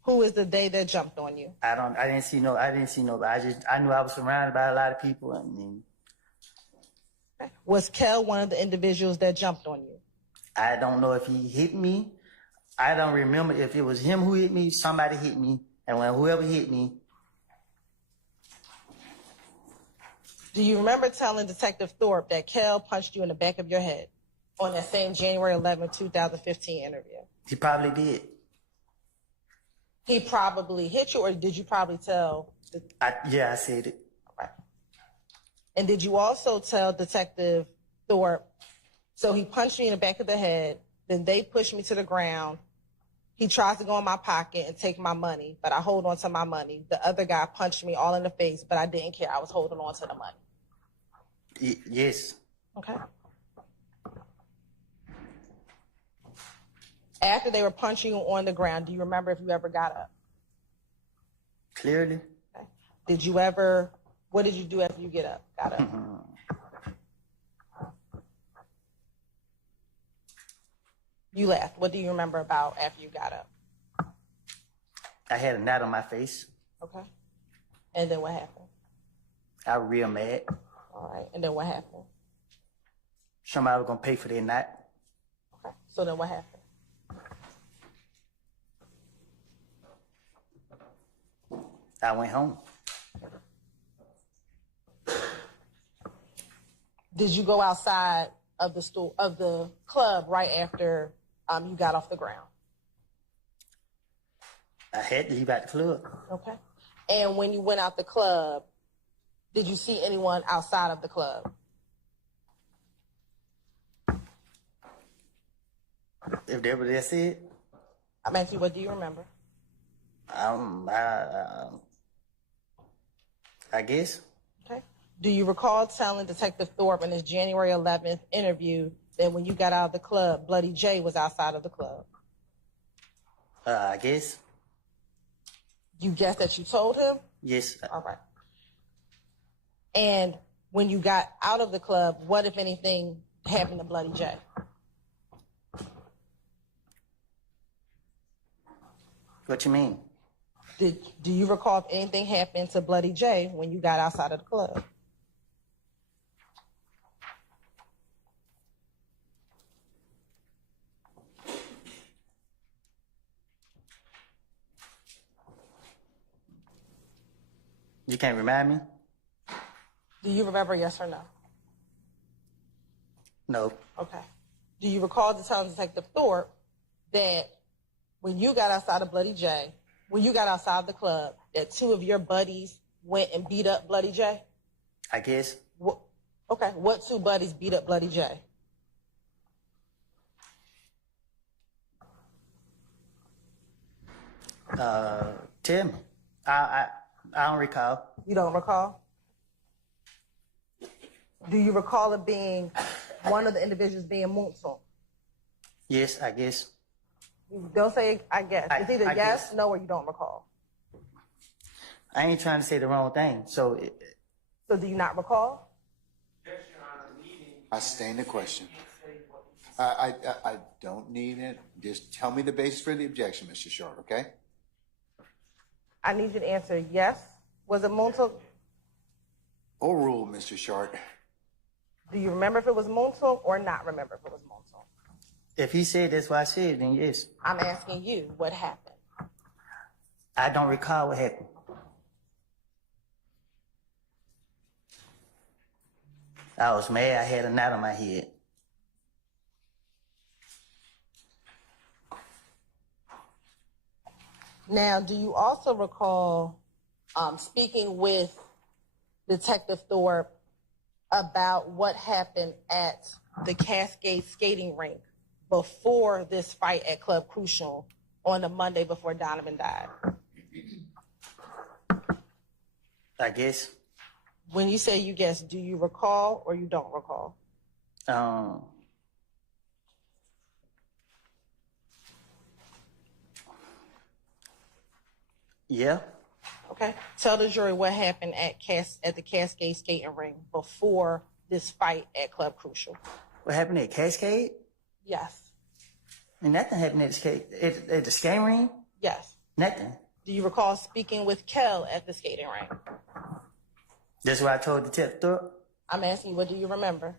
Who is the day that jumped on you? I didn't see nobody. I knew I was surrounded by a lot of people. I mean, was Kel one of the individuals that jumped on you? I don't know if he hit me. I don't remember if it was him who hit me, somebody hit me, and when whoever hit me. Do you remember telling Detective Thorpe that Kel punched you in the back of your head on that same January 11, 2015 interview? He probably did. He probably hit you, or did you probably tell? Yeah, I said it. Right. And did you also tell Detective Thorpe, so he punched me in the back of the head, then they pushed me to the ground. He tries to go in my pocket and take my money, but I hold on to my money. The other guy punched me all in the face, but I didn't care. I was holding on to the money. Yes. Okay. After they were punching you on the ground, do you remember if you ever got up? Clearly. Okay. What did you do after you got up? You laughed. What do you remember about after you got up? I had a knot on my face. Okay. And then what happened? I was real mad. All right. And then what happened? Somebody was going to pay for their knot. Okay. So then what happened? I went home. Did you go outside of the club right after you got off the ground? I had to leave out the club. Okay. And when you went out the club, did you see anyone outside of the club? If that's what they said. I'm asking you, what do you remember? I guess. Okay. Do you recall telling Detective Thorpe in his January 11th interview that when you got out of the club, Bloody J was outside of the club? I guess. You guess that you told him? Yes. All right. And when you got out of the club, what, if anything, happened to Bloody J? What you mean? Do you recall if anything happened to Bloody J when you got outside of the club? You can't remind me? Do you remember, yes or no? No. Okay. Do you recall telling Detective Thorpe that when you got outside of Bloody J, when you got outside the club, that two of your buddies went and beat up Bloody J? I guess. Okay. What two buddies beat up Bloody J? Tell me. I don't recall. You don't recall? Do you recall it being one of the individuals being Moonson? Yes, I guess. Don't say I guess. It's either I yes, guess. no, or you don't recall. I ain't trying to say the wrong thing. So do you not recall? I stand the question. I don't need it. Just tell me the basis for the objection, Mr. Short, okay? I need you to answer yes. Was it Moonson? Overrule, Mr. Short. Do you remember if it was Moonson or not remember if it was Moonson? if he said that's what I said, then yes. I'm asking you what happened. I don't recall what happened. I was mad. I had a knot on my head. Now, do you also recall speaking with Detective Thorpe about what happened at the Cascade skating rink before this fight at Club Crucial on the Monday before Donovan died? I guess. When you say you guess, do you recall or you don't recall? Yeah. Okay. Tell the jury what happened at the Cascade skating rink before this fight at Club Crucial. What happened at Cascade? Yes. And nothing happened at the skating rink? Yes. Nothing. Do you recall speaking with Kel at the skating rink? That's what I told Detective Thorpe. I'm asking you, what do you remember?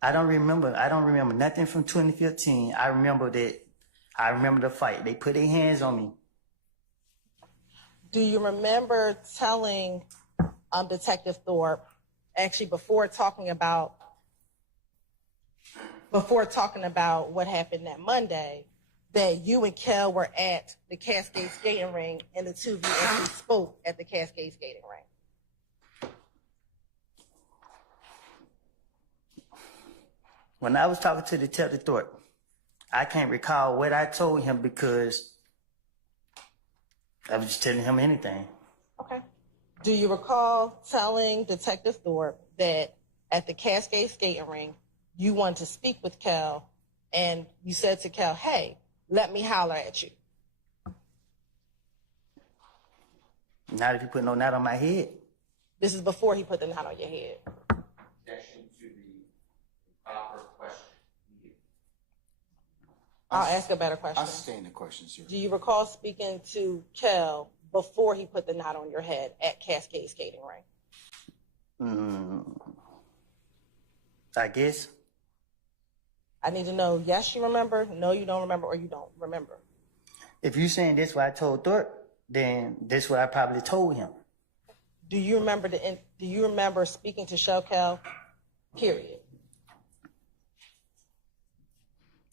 I don't remember nothing from 2015. I remember the fight. They put their hands on me. Do you remember telling Detective Thorpe, actually before talking about what happened that Monday, that you and Kel were at the Cascade skating ring and the two of you actually spoke at the Cascade skating ring? When I was talking to Detective Thorpe, I can't recall what I told him because I was just telling him anything. Okay. Do you recall telling Detective Thorpe that at the Cascade skating ring, you wanted to speak with Kel and you said to Kel, hey, let me holler at you? Not if you put no knot on my head. This is before he put the knot on your head. Objection to the proper question. I'll ask a better question. I stand the question, sir. Do you recall speaking to Kel before he put the knot on your head at Cascade skating ring? I guess. I need to know, yes, you remember, no, you don't remember, or you don't remember. If you saying this what I told Thorpe, then this what I probably told him. Do you remember speaking to Kel, period,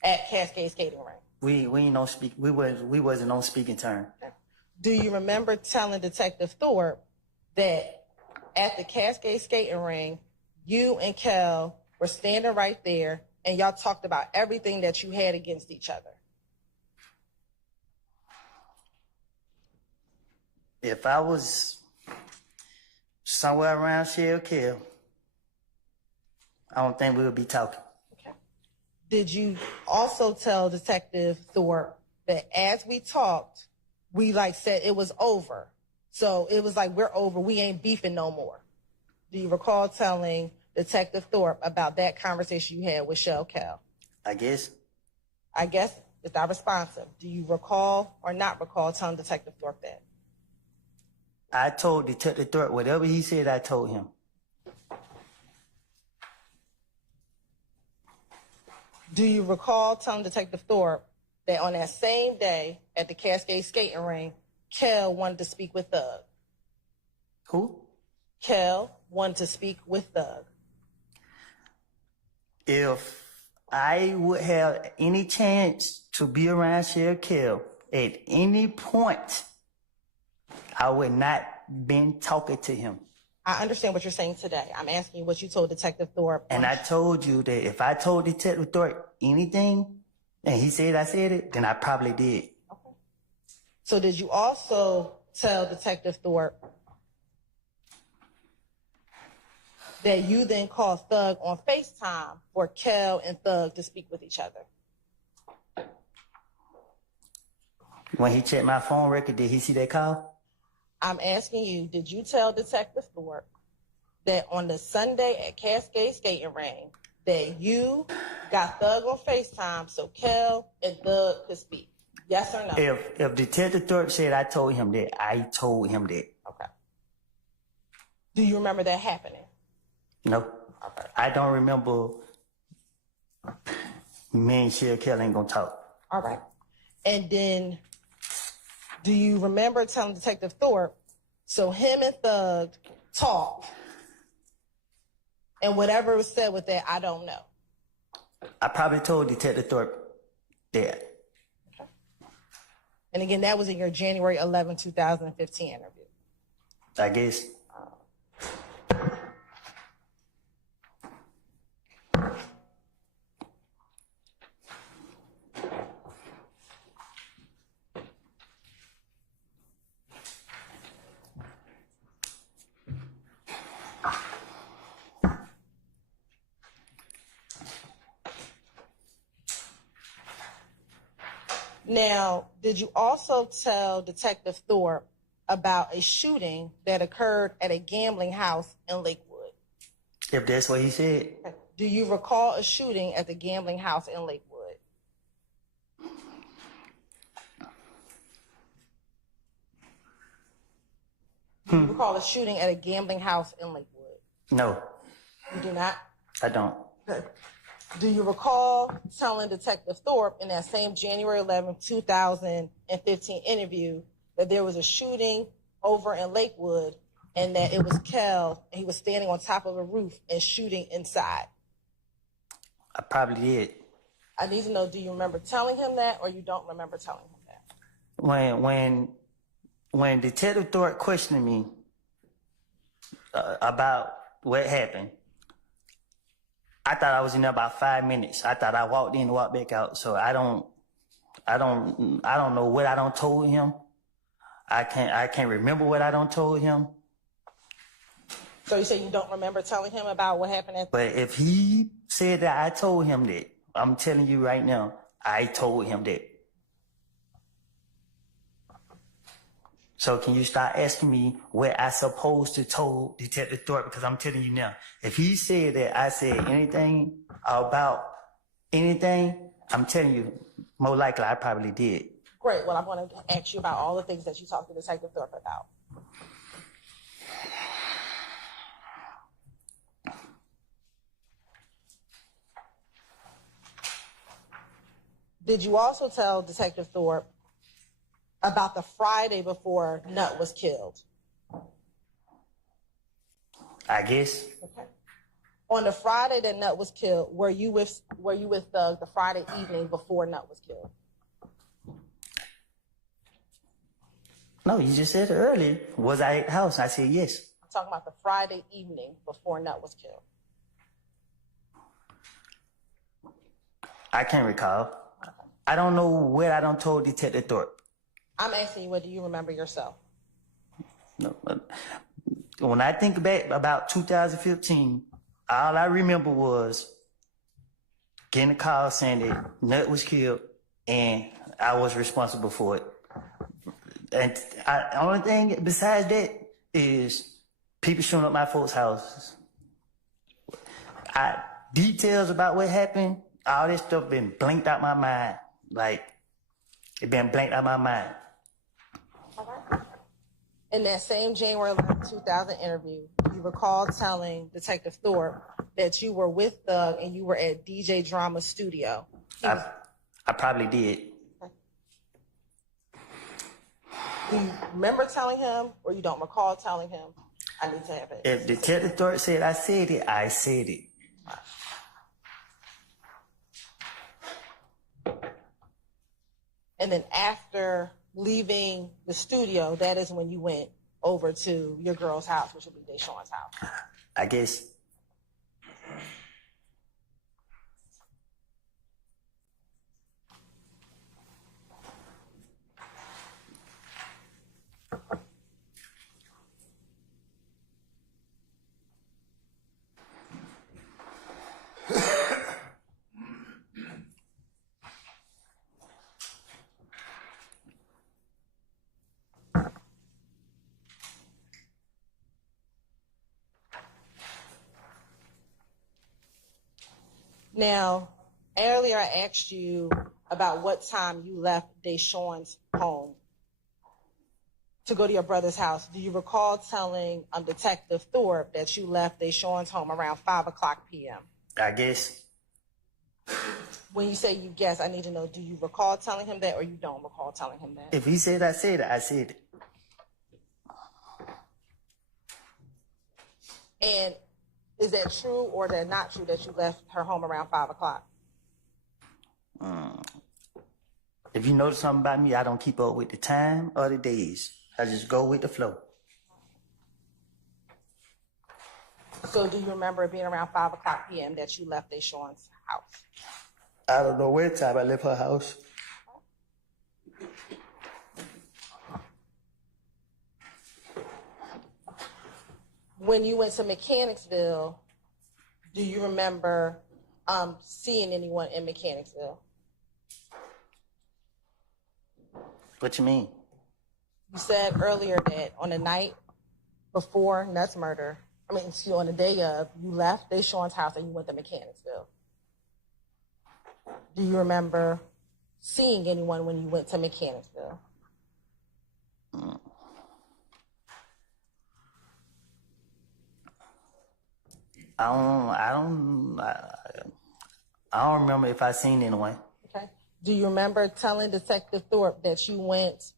at Cascade skating ring? We ain't no speak. We wasn't on speaking term. Do you remember telling Detective Thorpe that at the Cascade skating ring, you and Kel were standing right there and y'all talked about everything that you had against each other? If I was somewhere around Shell Kill, I don't think we would be talking. Did you also tell Detective Thorpe that as we talked, we like said it was over? So it was like, we're over, we ain't beefing no more. Do you recall telling Detective Thorpe about that conversation you had with Shell Cal? I guess. I guess it's not responsive. Do you recall or not recall telling Detective Thorpe that? I told Detective Thorpe whatever he said, I told him. Do you recall telling Detective Thorpe that on that same day at the Cascade skating ring, Kel wanted to speak with Thug? Who? Kel wanted to speak with Thug. If I would have any chance to be around Shell Kill at any point, I would not been talking to him. I understand what you're saying today. I'm asking you what you told Detective Thorpe. And I told you that if I told Detective Thorpe anything, and he said I said it, then I probably did. Okay. So did you also tell Detective Thorpe that you then called Thug on FaceTime for Kel and Thug to speak with each other? When he checked my phone record, did he see that call? I'm asking you, did you tell Detective Thorpe that on the Sunday at Cascade Skating Ring that you got Thug on FaceTime so Kel and Thug could speak? Yes or no? If Detective Thorpe said I told him that, I told him that. Okay. Do you remember that happening? No. Okay. I don't remember me and Shell Kill ain't gonna talk. All right. And then do you remember telling Detective Thorpe, so him and Thug talked, and whatever was said with that, I don't know? I probably told Detective Thorpe that. Okay. And again, that was in your January 11, 2015 interview. I guess. Now, did you also tell Detective Thorpe about a shooting that occurred at a gambling house in Lakewood? If that's what he said. Do you recall a shooting at the gambling house in Lakewood? Do you recall a shooting at a gambling house in Lakewood? No, You do not? I don't. Do you recall telling Detective Thorpe in that same January 11, 2015 interview that there was a shooting over in Lakewood and that it was Kel and he was standing on top of a roof and shooting inside? I probably did. I need to know, do you remember telling him that or you don't remember telling him that? When Detective Thorpe questioned me about what happened, I thought I was in there about 5 minutes. I thought I walked in and walked back out. So I don't know what I don't told him. I can't remember what I don't told him. So you say you don't remember telling him about what happened at? But if he said that I told him that, I'm telling you right now, I told him that. So can you start asking me what I supposed to told Detective Thorpe? Because I'm telling you now, if he said that I said anything about anything, I'm telling you, more likely I probably did. Great. Well, I want to ask you about all the things that you talked to Detective Thorpe about. Did you also tell Detective Thorpe about the Friday before Nut was killed? I guess. Okay. On the Friday that Nut was killed, were you with Thug the Friday evening before Nut was killed? No, you just said it earlier. Was I at the house? I said yes. I'm talking about the Friday evening before Nut was killed. I can't recall. Okay. I don't know what I done told Detective Thorpe. I'm asking you, what do you remember yourself? When I think back about 2015, all I remember was getting a call saying that Nut was killed and I was responsible for it. And the only thing besides that is people showing up my folks' houses. Details about what happened, all this stuff been blanked out my mind. Like, it been blanked out my mind. In that same January 11, 2000 interview, you recall telling Detective Thorpe that you were with Thug and you were at DJ Drama's studio. I probably did. Do you remember telling him or you don't recall telling him? I need to have it. If Detective Thorpe said I said it, I said it. And then after leaving the studio, that is when you went over to your girl's house, which would be Deshaun's house. I guess. Now, earlier I asked you about what time you left Deshaun's home to go to your brother's house. Do you recall telling Detective Thorpe that you left Deshaun's home around 5:00 p.m.? I guess. When you say you guess, I need to know, do you recall telling him that or you don't recall telling him that? If he said I said it, I said it. And is that true or that not true that you left her home around 5:00? If you notice something about me, I don't keep up with the time or the days. I just go with the flow. So do you remember it being around 5:00 p.m. that you left Deshaun's house? I don't know what time I left her house. When you went to Mechanicsville, do you remember seeing anyone in Mechanicsville? What you mean? You said earlier that on the night before Nutt's murder, on the day of, you left Deshaun's house and you went to Mechanicsville. Do you remember seeing anyone when you went to Mechanicsville? I don't remember if I seen anyone. Okay. Do you remember telling Detective Thorpe that you went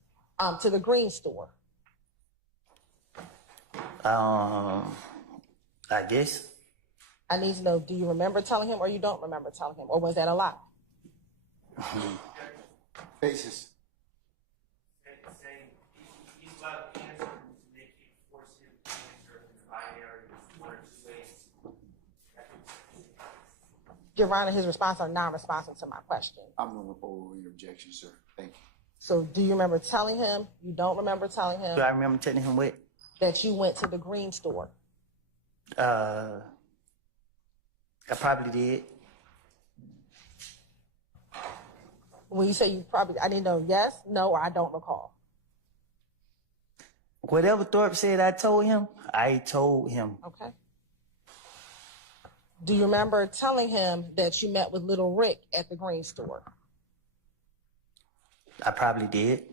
to the green store? I guess. I need to know, do you remember telling him or you don't remember telling him? Or was that a lie? Faces. Your Honor, his response are non-responsive to my question. I'm going to overrule your objection, sir. Thank you. So do you remember telling him? You don't remember telling him? Do I remember telling him what? That you went to the green store. I probably did. When you say you probably, I didn't know yes, no, or I don't recall. Whatever Thorpe said I told him, I told him. Okay. Do you remember telling him that you met with Little Rick at the green store? I probably did.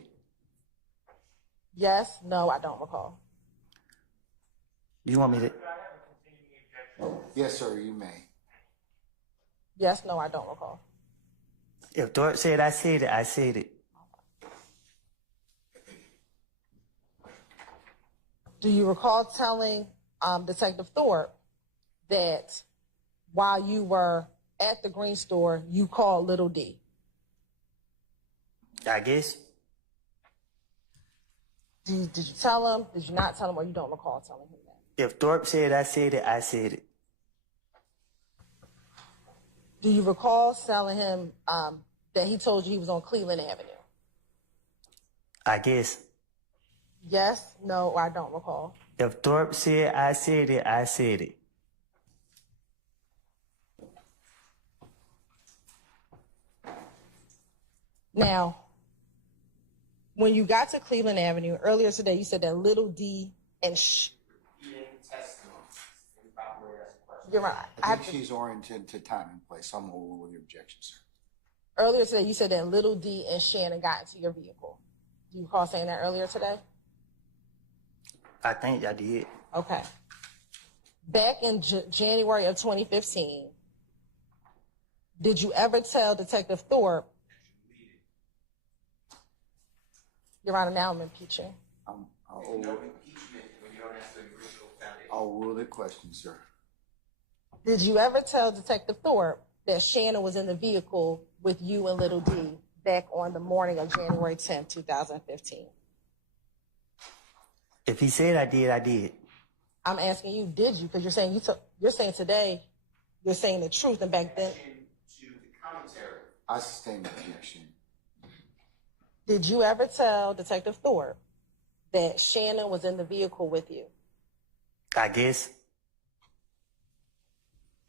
Yes, no, I don't recall. You want me to? Yes, sir, you may. Yes, no, I don't recall. If Thorpe said I said it, I said it. Do you recall telling Detective Thorpe that while you were at the green store, you called Little D? I guess. Did you tell him? Did you not tell him, or you don't recall telling him that? If Thorpe said I said it, I said it. Do you recall telling him that he told you he was on Cleveland Avenue? I guess. Yes, no, or I don't recall. If Thorpe said I said it, I said it. Now, when you got to Cleveland Avenue earlier today, you said that Little D and You're right. I think she's oriented to time and place. I'm over with your objection, sir. Earlier today, you said that Little D and Shannon got into your vehicle. Do you recall saying that earlier today? I think I did. Okay. Back in January of 2015, did you ever tell Detective Thorpe? Your Honor, now I'm impeaching. I'll rule the question, sir. Did you ever tell Detective Thorpe that Shannon was in the vehicle with you and Little D back on the morning of January 10th, 2015? If he said I did, I did. I'm asking you, did you? Because you're saying you're saying today, you're saying the truth, and back then. I sustain the objection. Did you ever tell Detective Thorpe that Shannon was in the vehicle with you? I guess.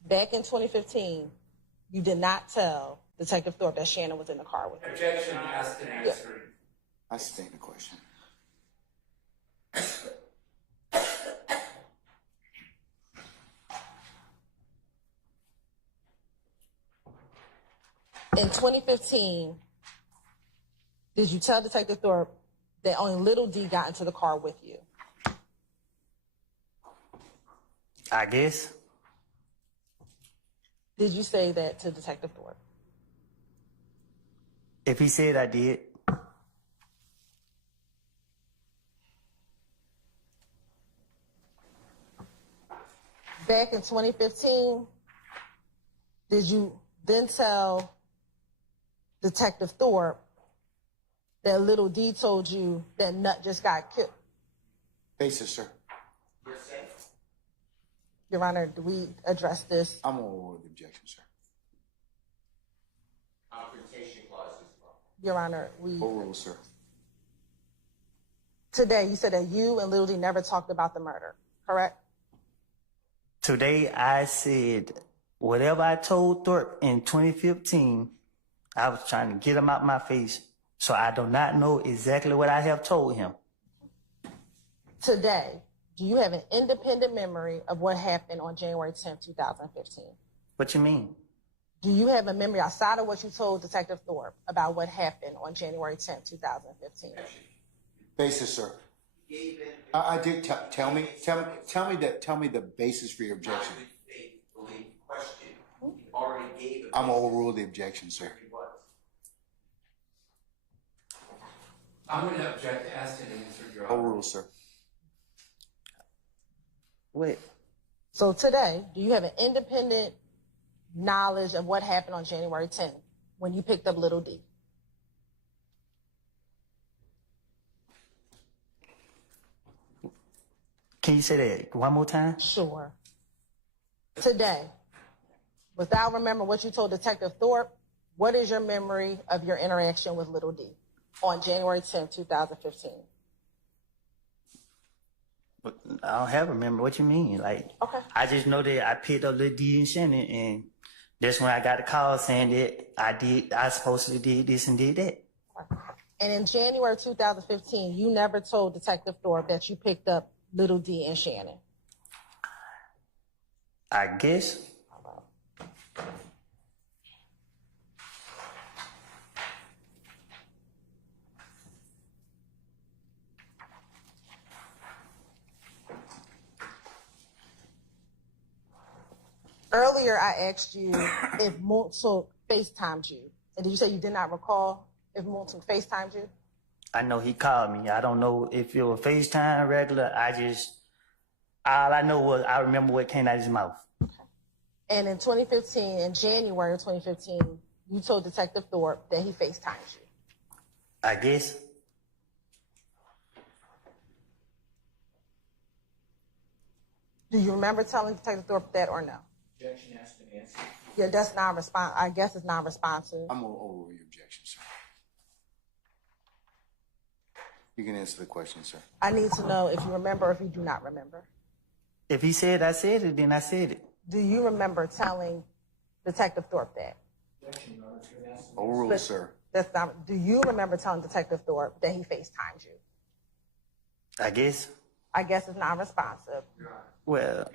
Back in 2015, you did not tell Detective Thorpe that Shannon was in the car with you. Objection asked and answered. I sustain the question. In 2015, did you tell Detective Thorpe that only Little D got into the car with you? I guess. Did you say that to Detective Thorpe? If he said I did. Back in 2015, did you then tell Detective Thorpe that Little D told you that Nut just got killed? Basis, sir. Your Honor, do we address this? I'm over with the objection, sir. Confrontation clause as well. Your Honor, we... Overruled, sir. Today, you said that you and Little D never talked about the murder, correct? Today I said whatever I told Thorpe in 2015, I was trying to get him out my face. So I do not know exactly what I have told him. Today, do you have an independent memory of what happened on January 10th, 2015? What you mean? Do you have a memory outside of what you told Detective Thorpe about what happened on January 10th, 2015? Basis, sir. I did tell me the basis for your objection. I'm overruled the objection, sir. I'm going to object to asked and answered, Your Honor. Overruled, sir. Wait. So today, do you have an independent knowledge of what happened on January 10th when you picked up Little D? Can you say that one more time? Sure. Today, without remembering what you told Detective Thorpe, what is your memory of your interaction with Little D on January 10th, 2015? But I don't have a memory. What you mean? Like, Okay. I just know that I picked up Lil D and Shannon, and that's when I got the call saying that I supposed to did this and did that. And in January 2015, you never told Detective Thorpe that you picked up Little D and Shannon. I guess. Earlier, I asked you if Moonsook FaceTimed you. And did you say you did not recall if Moonsook FaceTimed you? I know he called me. I don't know if it was FaceTime regular. All I know was I remember what came out of his mouth. Okay. And in 2015, in January of 2015, you told Detective Thorpe that he FaceTimed you. I guess. Do you remember telling Detective Thorpe that or no? Objection asked and answered. Yeah, that's non-responsive. I guess it's non-responsive. I'm over your objection, sir. You can answer the question, sir. I need to know if you remember or if you do not remember. If he said I said it, then I said it. Do you remember telling Detective Thorpe that? Overruled, sir. That's not. Do you remember telling Detective Thorpe that he FaceTimed you? I guess. I guess it's non-responsive. Well,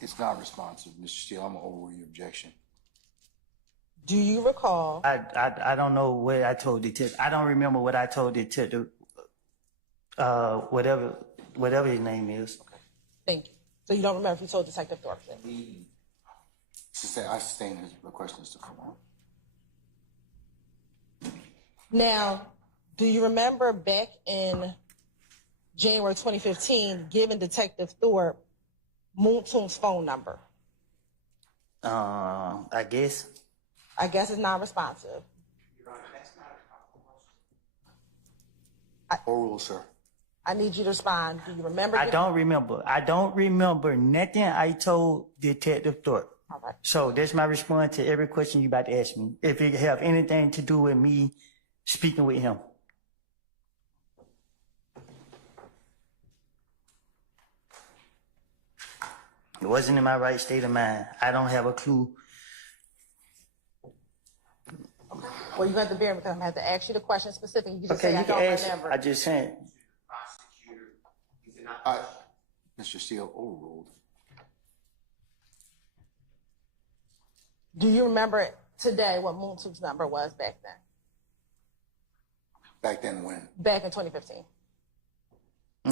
It's not responsive, Mr. Steele. I'm going to overrule your objection. Do you recall? I don't know what I told detective. I don't remember what I told detective. Whatever his name is. Okay. Thank you. So you don't remember if you told Detective Thorpe that? I sustain his request, Mr. Coleman. Now, do you remember back in January 2015 giving Detective Thorpe Moontoon's phone number? I guess. I guess it's non-responsive. Overruled, sir. I need you to respond. Do you remember? I don't remember. I don't remember nothing I told Detective Thorpe. All right. So that's my response to every question you about to ask me. If it have anything to do with me speaking with him. It wasn't in my right state of mind. I don't have a clue. Okay. Well, you have to bear with him. I have to ask you the question specifically. You just Okay, say, you I can don't ask. remember. I just said. Mr. Steele, overruled. Do you remember today what Moontoon's number was back then? Back then when? Back in 2015.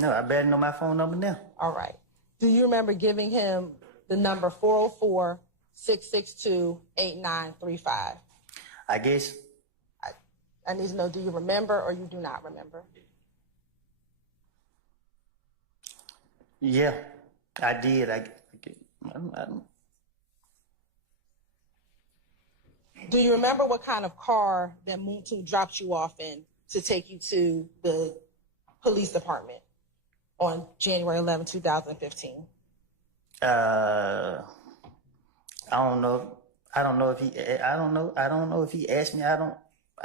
No, I better know my phone number now. All right. Do you remember giving him the number 404-662-8935? I guess. I need to know, do you remember or you do not remember? Yeah, I did. Do you remember what kind of car that Moontoon dropped you off in to take you to the police department on January 11, 2015? I don't know. I don't know if he asked me. I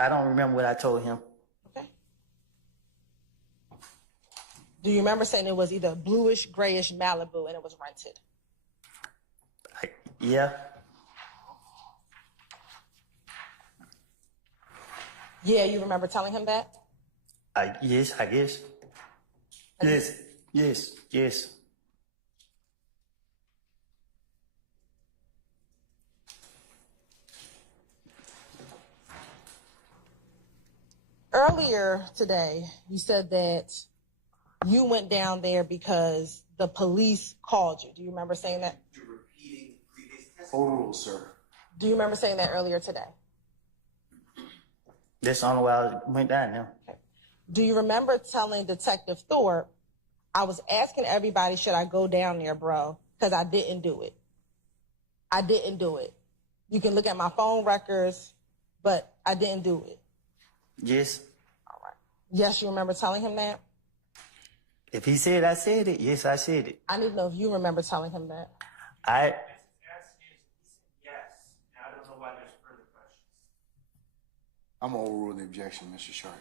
don't remember what I told him. Okay. Do you remember saying it was either bluish, grayish Malibu and it was rented? Yeah. Yeah, you remember telling him that? Yes, I guess. Yes. Earlier today, you said that you went down there because the police called you. Do you remember saying that? You're repeating previous testimony. Overruled, sir. Do you remember saying that earlier today? That's the only way I went down now. Okay. Do you remember telling Detective Thorpe, I was asking everybody, should I go down there, bro? Because I didn't do it. I didn't do it. You can look at my phone records, but I didn't do it. Yes. All right. Yes, you remember telling him that? If he said I said it, yes, I said it. I need to know if you remember telling him that. Yes. I don't know why there's further questions. I'm going to overrule the objection, Mr. Sharp.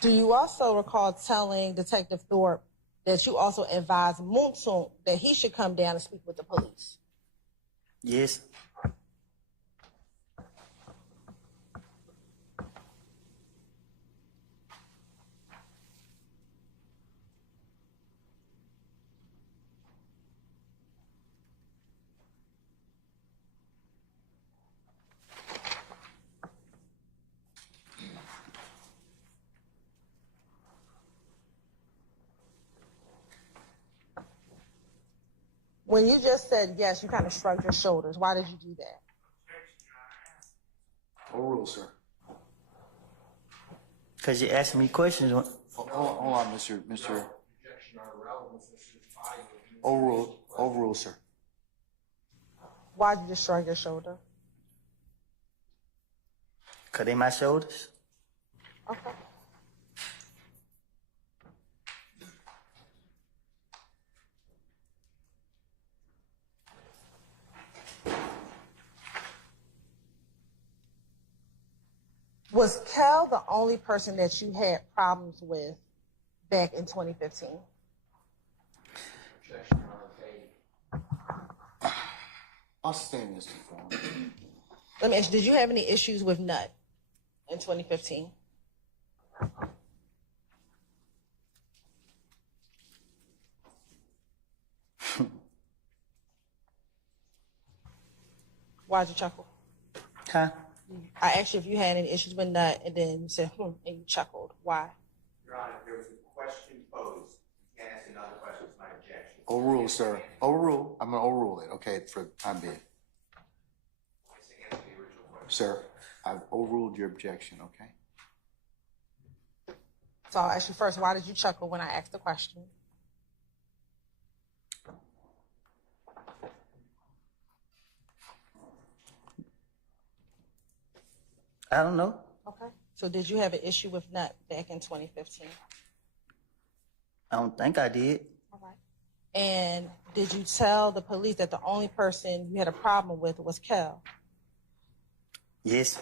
Do you also recall telling Detective Thorpe that you also advised Moontoon that he should come down and speak with the police? Yes. When you just said yes, you kind of shrugged your shoulders. Why did you do that? Overruled, sir. Because you asked me questions. Hold on, Mr. Overruled, sir. Why did you just shrug your shoulder? 'Cause they my shoulders. Okay. Was Kel the only person that you had problems with back in 2015? Objection, Your Honor, paid. I'll stand this before. Let me ask you, did you have any issues with Nut in 2015? Why'd you chuckle? Huh? I asked you if you had any issues with Nut, and then you said, and you chuckled. Why? Your Honor, there was a question posed. You can't ask another question. It's my objection. Overrule, sir. Overrule. I'm going to overrule it, okay, for the time being. It's to answer the original question. Sir, I've overruled your objection, okay? So I'll ask you first, why did you chuckle when I asked the question? I don't know. Okay. So did you have an issue with Nut back in 2015? I don't think I did. All right. And did you tell the police that the only person you had a problem with was Kel? Yes.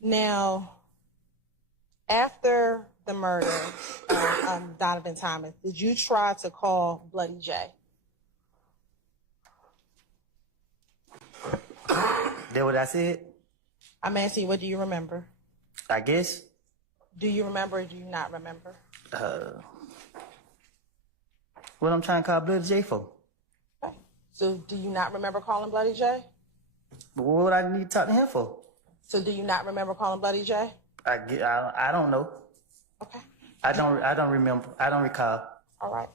Now, after the murder of Donovan Thomas, did you try to call Bloody J? That what I said? I'm asking you, what do you remember? I guess. Do you remember or do you not remember? What I'm trying to call Bloody J for? Okay. So do you not remember calling Bloody J? But what would I need to talk to him for? So do you not remember calling Bloody J? I don't know. Okay. I don't remember. I don't recall. All right.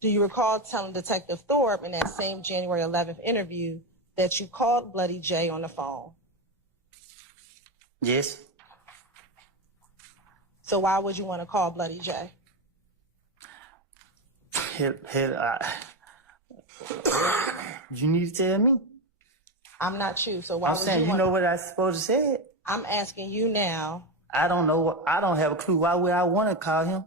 Do you recall telling Detective Thorpe in that same January 11th interview that you called Bloody J on the phone? Yes. So why would you want to call Bloody J? You need to tell me. I'm not you, so why I'm would saying, you know what I supposed to say? I'm asking you now. I don't know. I don't have a clue. Why would I want to call him?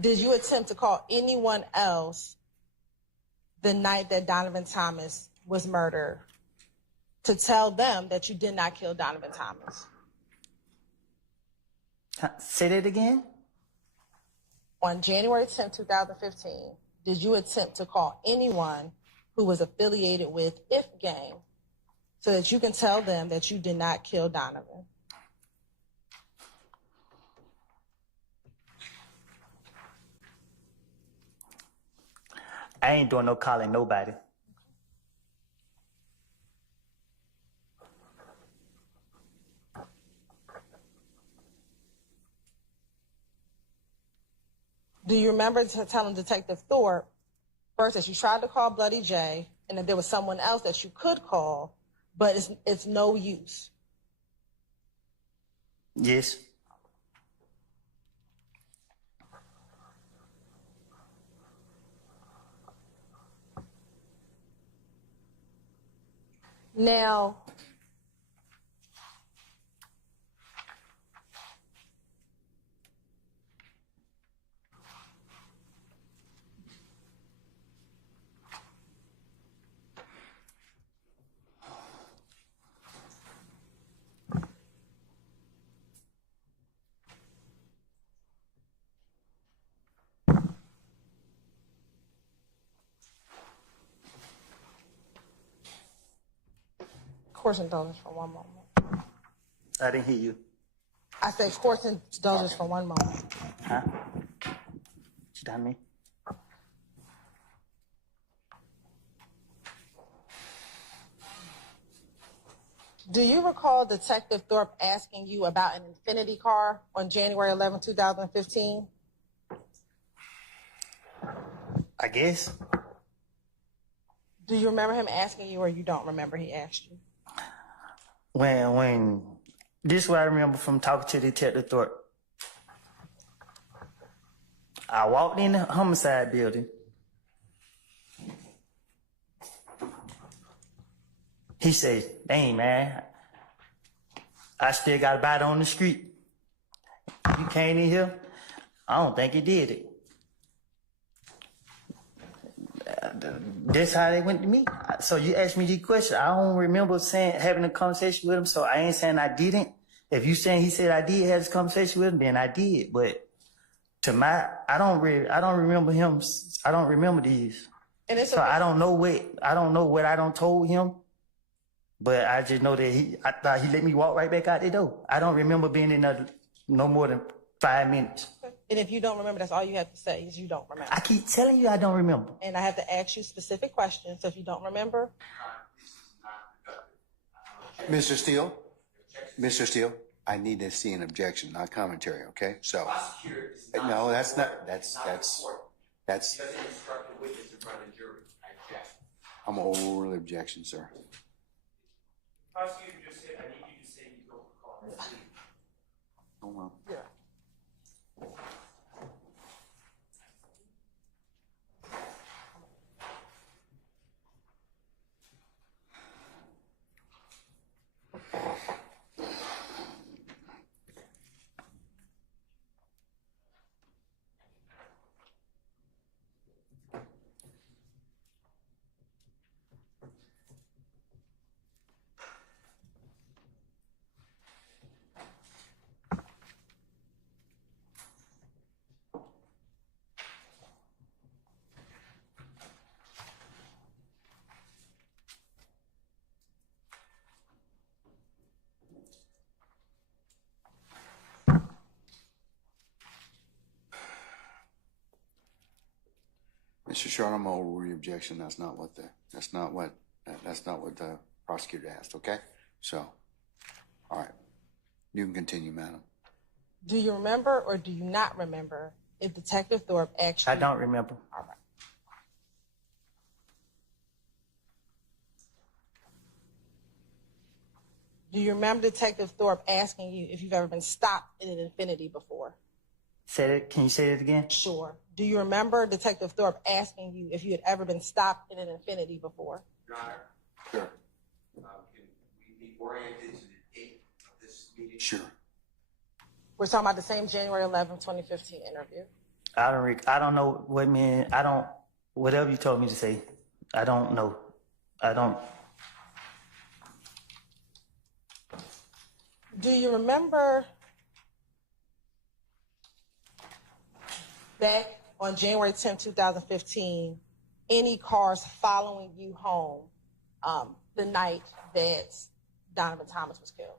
Did you attempt to call anyone else the night that Donovan Thomas was murdered to tell them that you did not kill Donovan Thomas? Say that again? On January 10, 2015, did you attempt to call anyone who was affiliated with If Gang so that you can tell them that you did not kill Donovan? I ain't doing no calling nobody. Do you remember telling Detective Thorpe first that you tried to call Bloody J and that there was someone else that you could call, but it's no use? Yes. Now, course indulgence for one moment. I didn't hear you. I said course indulgence for one moment. Huh? You done me? Do you recall Detective Thorpe asking you about an Infinity car on January 11, 2015? I guess. Do you remember him asking you, or you don't remember he asked you? When this is what I remember from talking to Detective Thorpe. I walked in the homicide building. He said, dang, man, I still got a bite on the street. You came in here? I don't think he did it. That's how they went to me. So you asked me these questions. I don't remember having a conversation with him, so I ain't saying I didn't. If you saying he said I did have this conversation with him, then I did. But I don't remember him. I don't remember these. And it's so I don't know what I don't told him. But I just know that I thought he let me walk right back out the door. I don't remember being in there no more than 5 minutes. And if you don't remember, that's all you have to say is you don't remember. I keep telling you I don't remember. And I have to ask you specific questions. So if you don't remember. Mr. Steele, I need to see an objection, not commentary, okay? So, no, that's not, that's. Doesn't instruct the witness in front of the jury. I object. I'm overly objection, sir. Prosecutor just said, I need you to say you don't recall. Oh, well. Yeah. Mr. Short, I'm over the objection. That's not what the prosecutor asked, okay? So, all right. You can continue, madam. Do you remember or do you not remember if Detective Thorpe actually... I don't remember. All right. Do you remember Detective Thorpe asking you if you've ever been stopped in an Infinity before? Can you say it again? Sure. Do you remember Detective Thorpe asking you if you had ever been stopped in an Infinity before? Your Honor, Sure. can we be oriented to the date of this meeting? Sure. We're talking about the same January 11, 2015 interview. I don't know what whatever you told me to say, I don't know. Do you remember back on January 10, 2015, any cars following you home the night that Donovan Thomas was killed?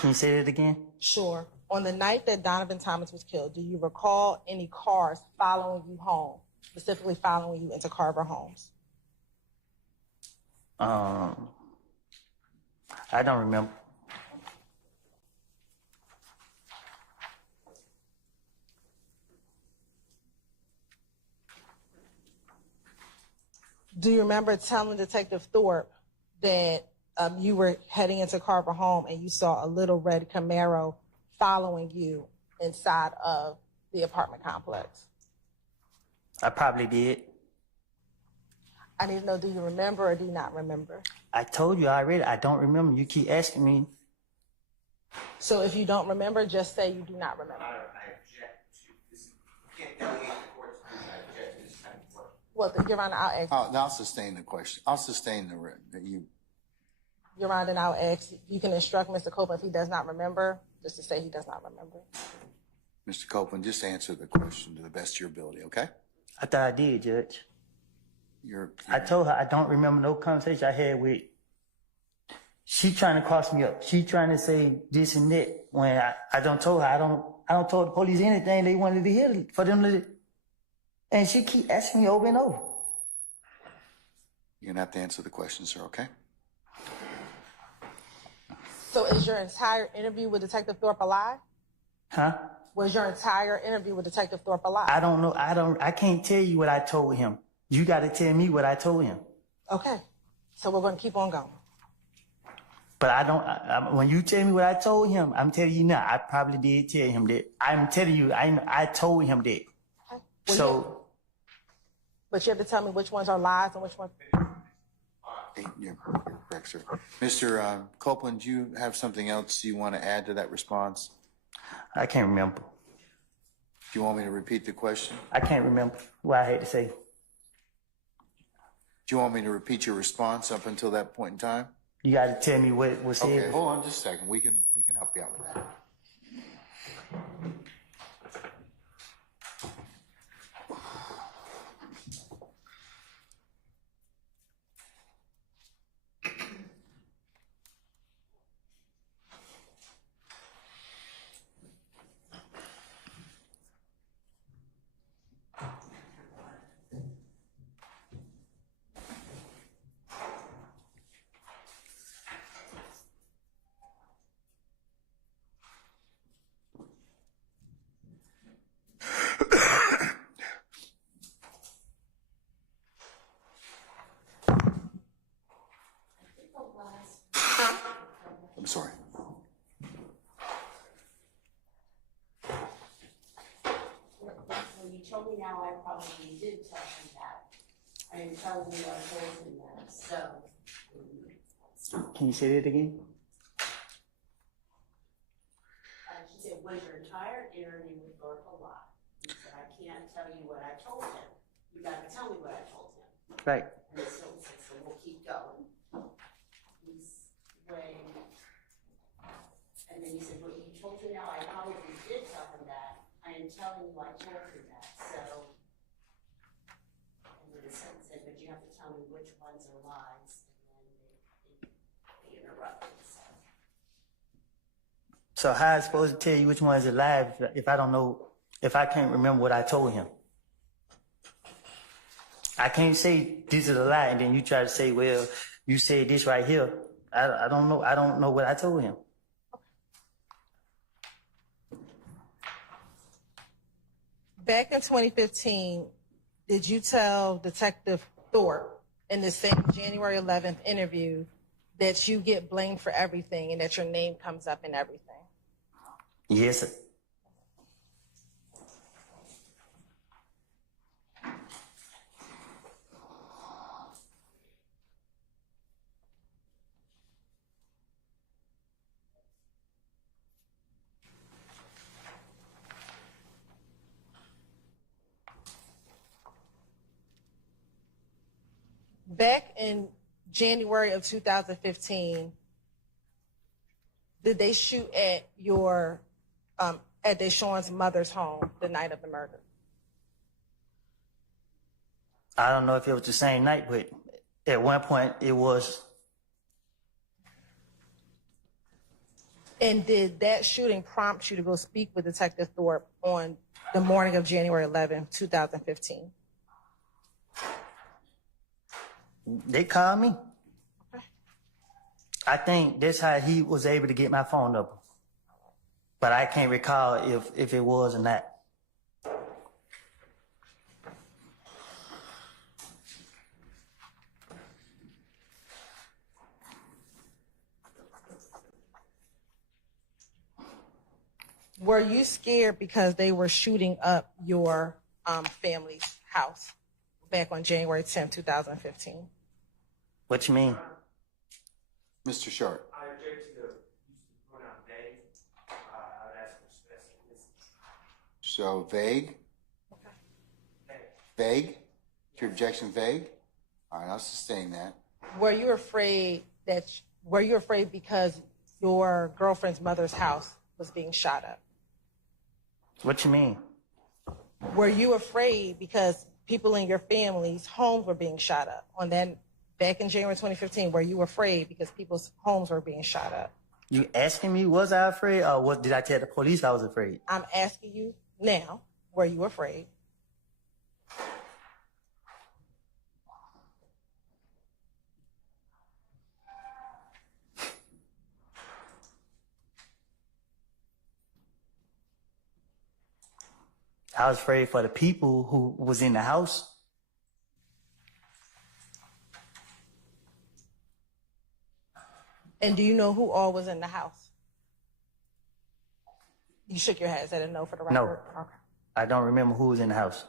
Can you say it again? Sure. On the night that Donovan Thomas was killed, do you recall any cars following you home, specifically following you into Carver Homes? I don't remember. Do you remember telling Detective Thorpe that you were heading into Carver Home and you saw a little red Camaro following you inside of the apartment complex? I probably did. I need to know, do you remember or do you not remember? I told you already, I don't remember. You keep asking me. So if you don't remember, just say you do not remember. Your Honor, I object to this. You can't delegate the court's opinion. I object to this kind of work. Well, Your Honor, I'll ask. I'll sustain the question. I'll sustain you. Your Honor, then I'll ask, you can instruct Mr. Copeland if he does not remember, just to say he does not remember. Mr. Copeland, just answer the question to the best of your ability, okay? I thought I did, Judge. You're I told her I don't remember no conversation I had with. She trying to cross me up. She trying to say this and that when I don't told her I don't tell the police anything they wanted to hear for them to. And she keep asking me over and over. You're gonna have to answer the question, sir, okay? So is your entire interview with Detective Thorpe a lie? Huh? Was your entire interview with Detective Thorpe a lie? I don't know. I can't tell you what I told him. You got to tell me what I told him. Okay. So we're going to keep on going. But I don't. When you tell me what I told him, I'm telling you now. I probably did tell him that. I'm telling you, I told him that. But you have to tell me which ones are lies and which ones. You're correct, sir. Mr. Copeland, do you have something else you want to add to that response? I can't remember. Do you want me to repeat the question? I can't remember what I had to say. Do you want me to repeat your response up until that point in time? You got to tell me what was said. Okay, hold on just a second. We can help you out with that. I'm sorry. When you told me now, I probably did tell him that. I am telling you I told him that, so. Can you say that again? She said, was your entire interview with Thorpe a lie? He said, I can't tell you what I told him. You gotta tell me what I told him. Right. And so we'll keep going. He's weighing. And then he said, well, you told me now, I probably did tell him that. I am telling you I told him that, so. And then the sentence said, but you have to tell me which ones are lies. And then they interrupted, so. So how I supposed to tell you which one is a lie if I don't know, if I can't remember what I told him? I can't say this is a lie and then you try to say, well, you said this right here. I don't know. I don't know what I told him. Back in 2015, did you tell Detective Thorpe in the same January 11th interview that you get blamed for everything and that your name comes up in everything? Yes, sir. Back in January of 2015, did they shoot at your at Deshaun's mother's home the night of the murder? I don't know if it was the same night, but at one point it was. And did that shooting prompt you to go speak with Detective Thorpe on the morning of January 11th, 2015? They called me. I think that's how he was able to get my phone number. But I can't recall if it was or not. Were you scared because they were shooting up your family's house back on January 10th, 2015? What you mean? Mr. Sharp. I object to the use of the pronoun they. I would ask for specificity. So vague? Vague? Is your objection vague? All right, I'll sustain that. Were you afraid because your girlfriend's mother's house was being shot up? What you mean? Were you afraid because people in your family's homes were being shot up on that back in January 2015? Were you afraid because people's homes were being shot up? You asking me, was I afraid, or what did I tell the police I was afraid? I'm asking you now, were you afraid? I was afraid for the people who was in the house. And do you know who all was in the house? You shook your head. Is that a no for the record? No. Okay. I don't remember who was in the house.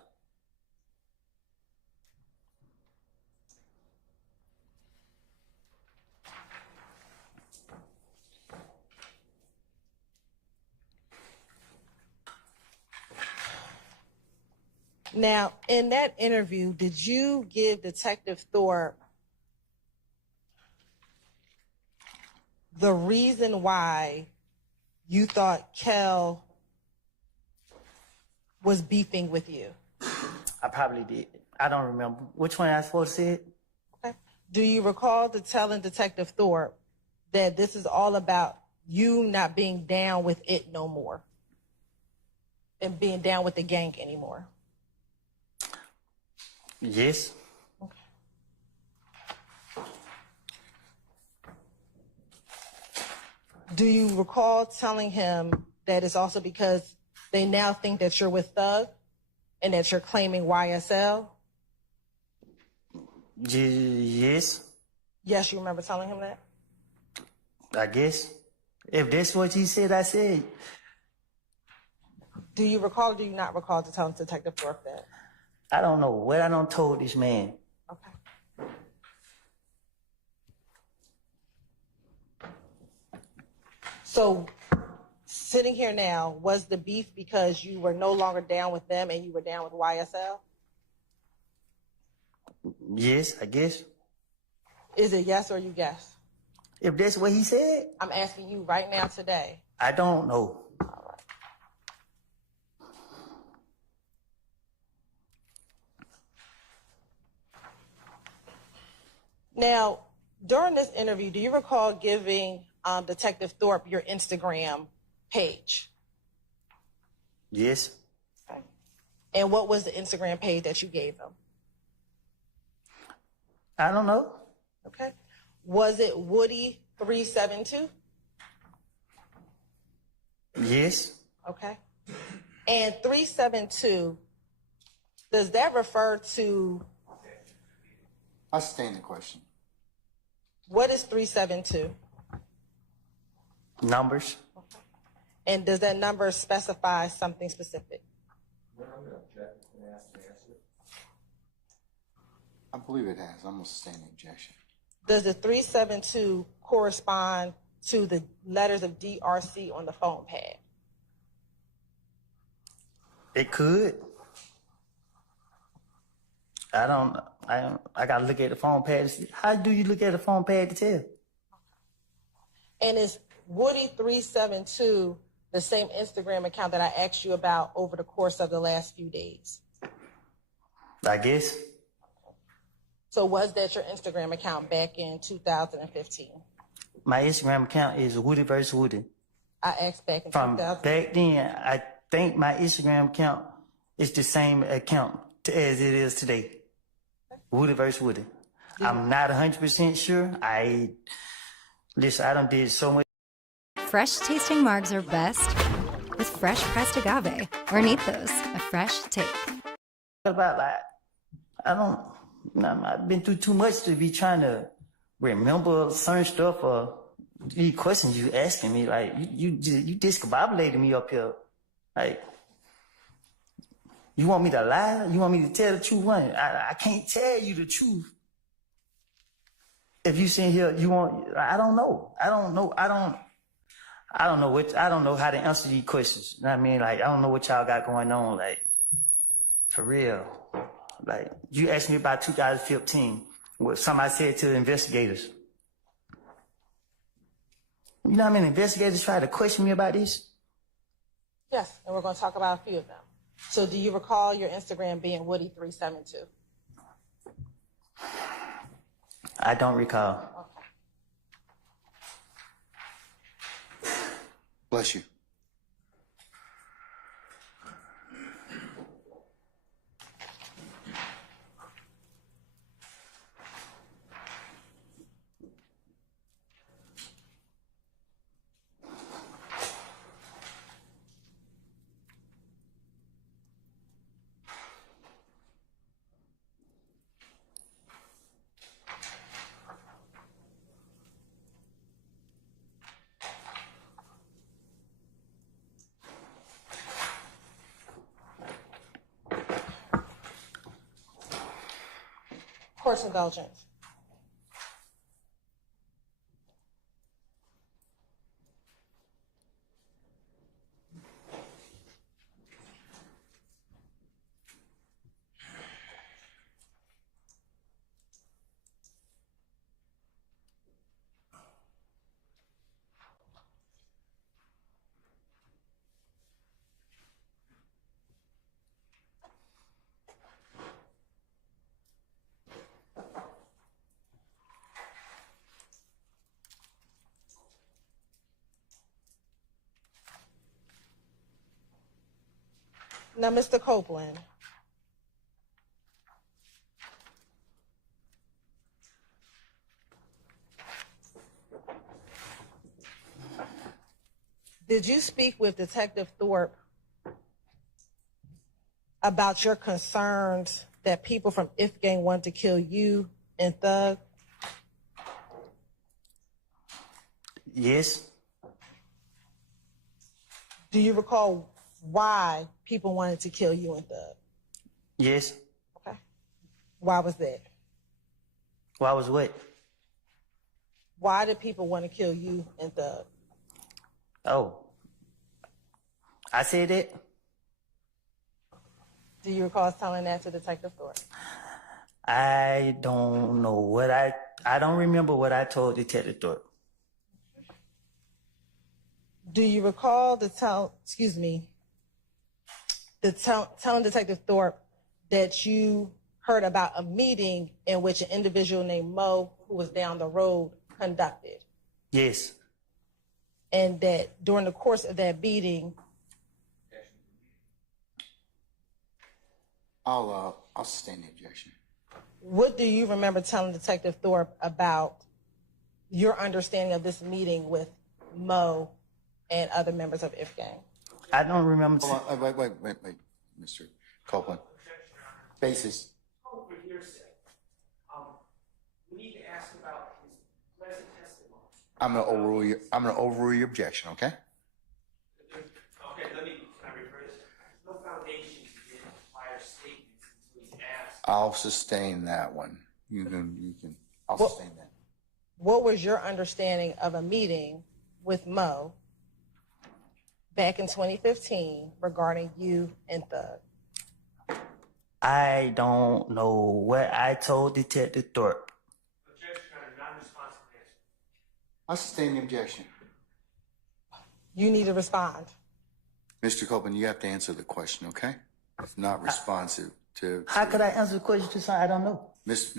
Now, in that interview, did you give Detective Thorpe the reason why you thought Kel was beefing with you? I probably did. I don't remember. Which one I supposed to say it? Okay. Do you recall telling Detective Thorpe that this is all about you not being down with it no more and being down with the gang anymore? Yes. Do you recall telling him that it's also because they now think that you're with Thug and that you're claiming YSL? Yes, Yes, you remember telling him that? I guess. If that's what he said, I said. Do you recall or do you not recall to tell Detective Thorpe that? I don't know what I done told this man. Okay. So, sitting here now, was the beef because you were no longer down with them and you were down with YSL? Yes, I guess. Is it yes or you guess? If that's what he said, I'm asking you right now today. I don't know. Now, during this interview, do you recall giving Detective Thorpe your Instagram page? Yes. Okay. And what was the Instagram page that you gave him? I don't know. Okay. Was it Woody372? Yes. Okay. And 372, does that refer to, I stand the question. what is 372? Numbers. And does that number specify something specific? No, I'm gonna object and ask the answer. I believe it has. I'm going to sustain the objection. Does the 372 correspond to the letters of DRC on the phone pad? It could. I gotta look at the phone pad to see. How do you look at the phone pad to tell? And is Woody372 the same Instagram account that I asked you about over the course of the last few days? I guess. So was that your Instagram account back in 2015? My Instagram account is Woody vs. Woody. I asked back in From 2000. back then, I think my Instagram account is the same account as it is today. Woody vs. Woody. I'm not 100% sure. I done did so much. Fresh tasting margs are best with fresh pressed agave or Nithos, a fresh take. About like, I've been through too much to be trying to remember certain stuff or these questions you asking me. Like you discombobulated me up here. Like, you want me to lie? You want me to tell the truth? I can't tell you the truth. If you sitting here, I don't know. I don't know how to answer these questions. You know what I mean? Like, I don't know what y'all got going on. Like, for real. Like, you asked me about 2015, what somebody said to the investigators. You know how many investigators tried to question me about this? Yes, and we're going to talk about a few of them. So do you recall your Instagram being Woody372? I don't recall. Okay. Bless you. Court's indulgence. Now, Mr. Copeland, did you speak with Detective Thorpe about your concerns that people from If Gang wanted to kill you and Thug? Yes. Do you recall why people wanted to kill you and Thug? Yes. Okay. Why was that? Why was what? Why did people want to kill you and Thug? Oh. I said it. Do you recall telling that to Detective Thorpe? I don't know what I don't remember what I told Detective Thorpe. Do you recall telling Detective Thorpe that you heard about a meeting in which an individual named Mo, who was down the road, conducted? Yes. And that during the course of that meeting, I'll sustain the objection. what do you remember telling Detective Thorpe about your understanding of this meeting with Mo and other members of If Gang? I don't remember. Hold on, wait, Mr. Copeland. Basis. For hearsay, we need to ask about his present testimony. I'm gonna overrule your objection, okay? Okay, can I rephrase? There's no foundation to give prior statements until he's asked. I'll sustain that one. I'll sustain that. What was your understanding of a meeting with Mo back in 2015 regarding you and Thug? I don't know what I told Detective Thorpe. Objection on a non-responsive answer. I'll sustain the objection. You need to respond. Mr. Copeland, you have to answer the question, okay? If not responsive to... How could I answer the question to something I don't know? Miss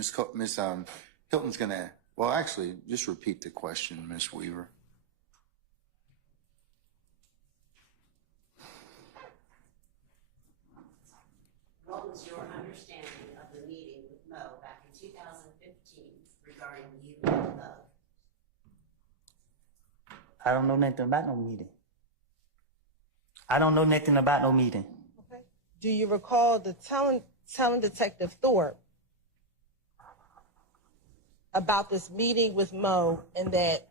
Hilton's gonna... Well, actually, just repeat the question, Miss Weaver. What was your understanding of the meeting with Mo back in 2015 regarding you and Thug? I don't know nothing about no meeting. I don't know nothing about no meeting. Okay. Do you recall telling Detective Thorpe about this meeting with Mo and that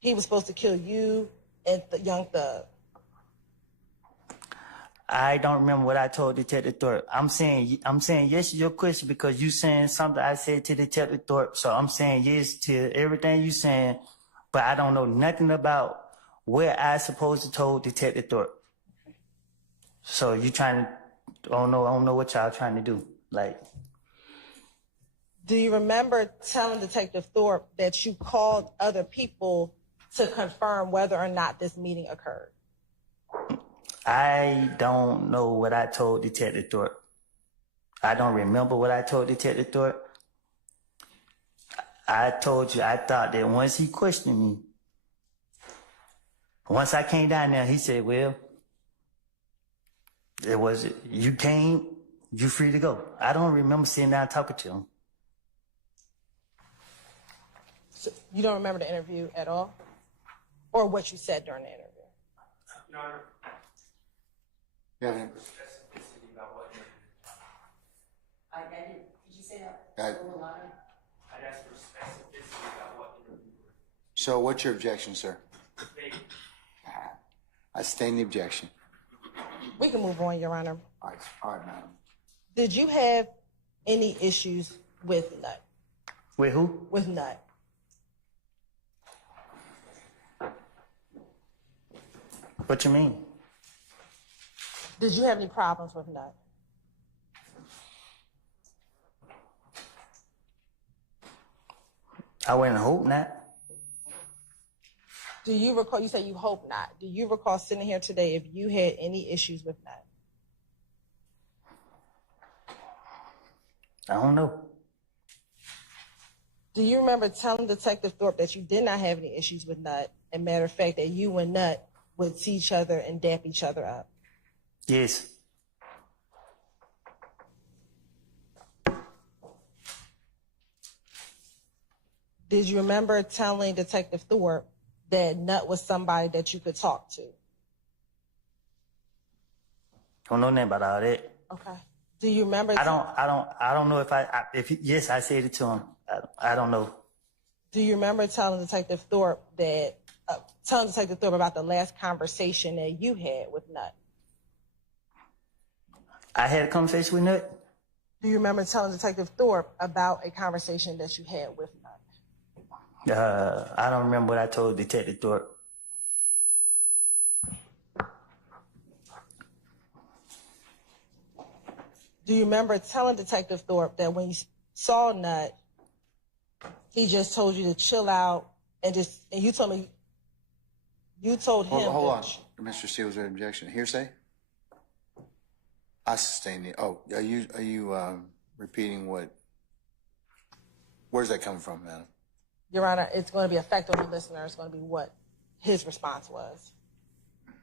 he was supposed to kill you and the young Thug? I don't remember what I told Detective Thorpe. I'm saying yes to your question because you saying something I said to Detective Thorpe. So I'm saying yes to everything you saying, but I don't know nothing about where I supposed to told Detective Thorpe. So you trying to, I don't know what y'all trying to do. Like, do you remember telling Detective Thorpe that you called other people to confirm whether or not this meeting occurred? I don't know what I told Detective Thorpe. I don't remember what I told Detective Thorpe. I told you, I thought that once he questioned me, once I came down there, he said, well, it was, you came, you free to go. I don't remember sitting down talking to him. So you don't remember the interview at all? Or what you said during the interview? Your Honor, Yeah. specificity about what I didn't, did you say that? I- I'd ask for specificity about what interview. So what's your objection, sir? They, I sustain the objection. We can move on, Your Honor. All right, madam. Did you have any issues with Nut? With who? With Nut. What you mean? Did you have any problems with Nut? I wouldn't hope not. Do you recall, you say you hope not. Do you recall sitting here today if you had any issues with Nut? I don't know. Do you remember telling Detective Thorpe that you did not have any issues with Nut? And matter of fact, that you and Nut would see each other and dap each other up? Yes. Did you remember telling Detective Thorpe that Nut was somebody that you could talk to? Don't know nothing about all that. Okay. Do you remember? I don't know yes, I said it to him. I don't know. Do you remember telling Detective Thorpe about the last conversation that you had with Nut? I had a conversation with Nut. Do you remember telling Detective Thorpe about a conversation that you had with Nut? I don't remember what I told Detective Thorpe. Do you remember telling Detective Thorpe that when you saw Nut, he just told you to chill out and you told him. Hold on, Mr. Steele's objection. Hearsay? I sustain it. Oh, are you repeating what? Where's that coming from, madam? Your Honor, it's going to be effective on the listener. It's going to be what his response was.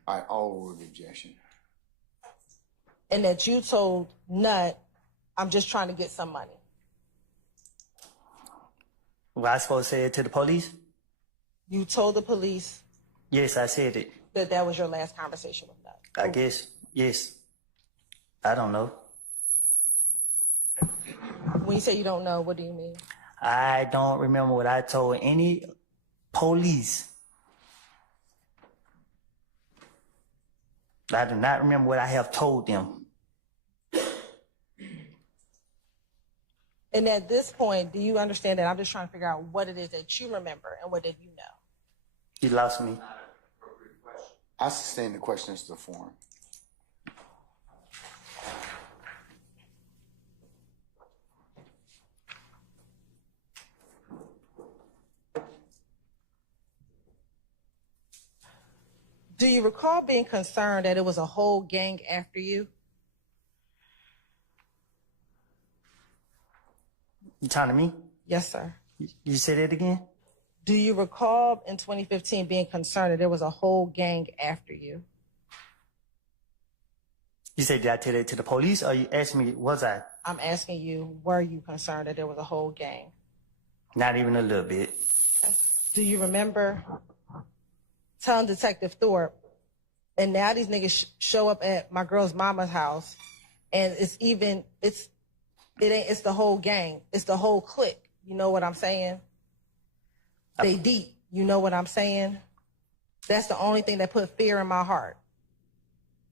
I overrule the objection. And that you told Nut, I'm just trying to get some money. Was I supposed to say it to the police? You told the police. Yes, I said it. That was your last conversation with Nut. I guess, yes. I don't know. When you say you don't know, what do you mean? I don't remember what I told any police. I do not remember what I have told them. And at this point, do you understand that I'm just trying to figure out what it is that you remember and what did you know? You lost me. I sustain the question as to the form. Do you recall being concerned that it was a whole gang after you? You talking to me? Yes, sir. You said it again? Do you recall in 2015 being concerned that there was a whole gang after you? You said, did I tell it to the police, or you asked me, was I? I'm asking you, were you concerned that there was a whole gang? Not even a little bit. Okay. Do you remember telling Detective Thorpe, and now these niggas show up at my girl's mama's house, and it's the whole gang. It's the whole clique. You know what I'm saying? They deep. You know what I'm saying? That's the only thing that put fear in my heart.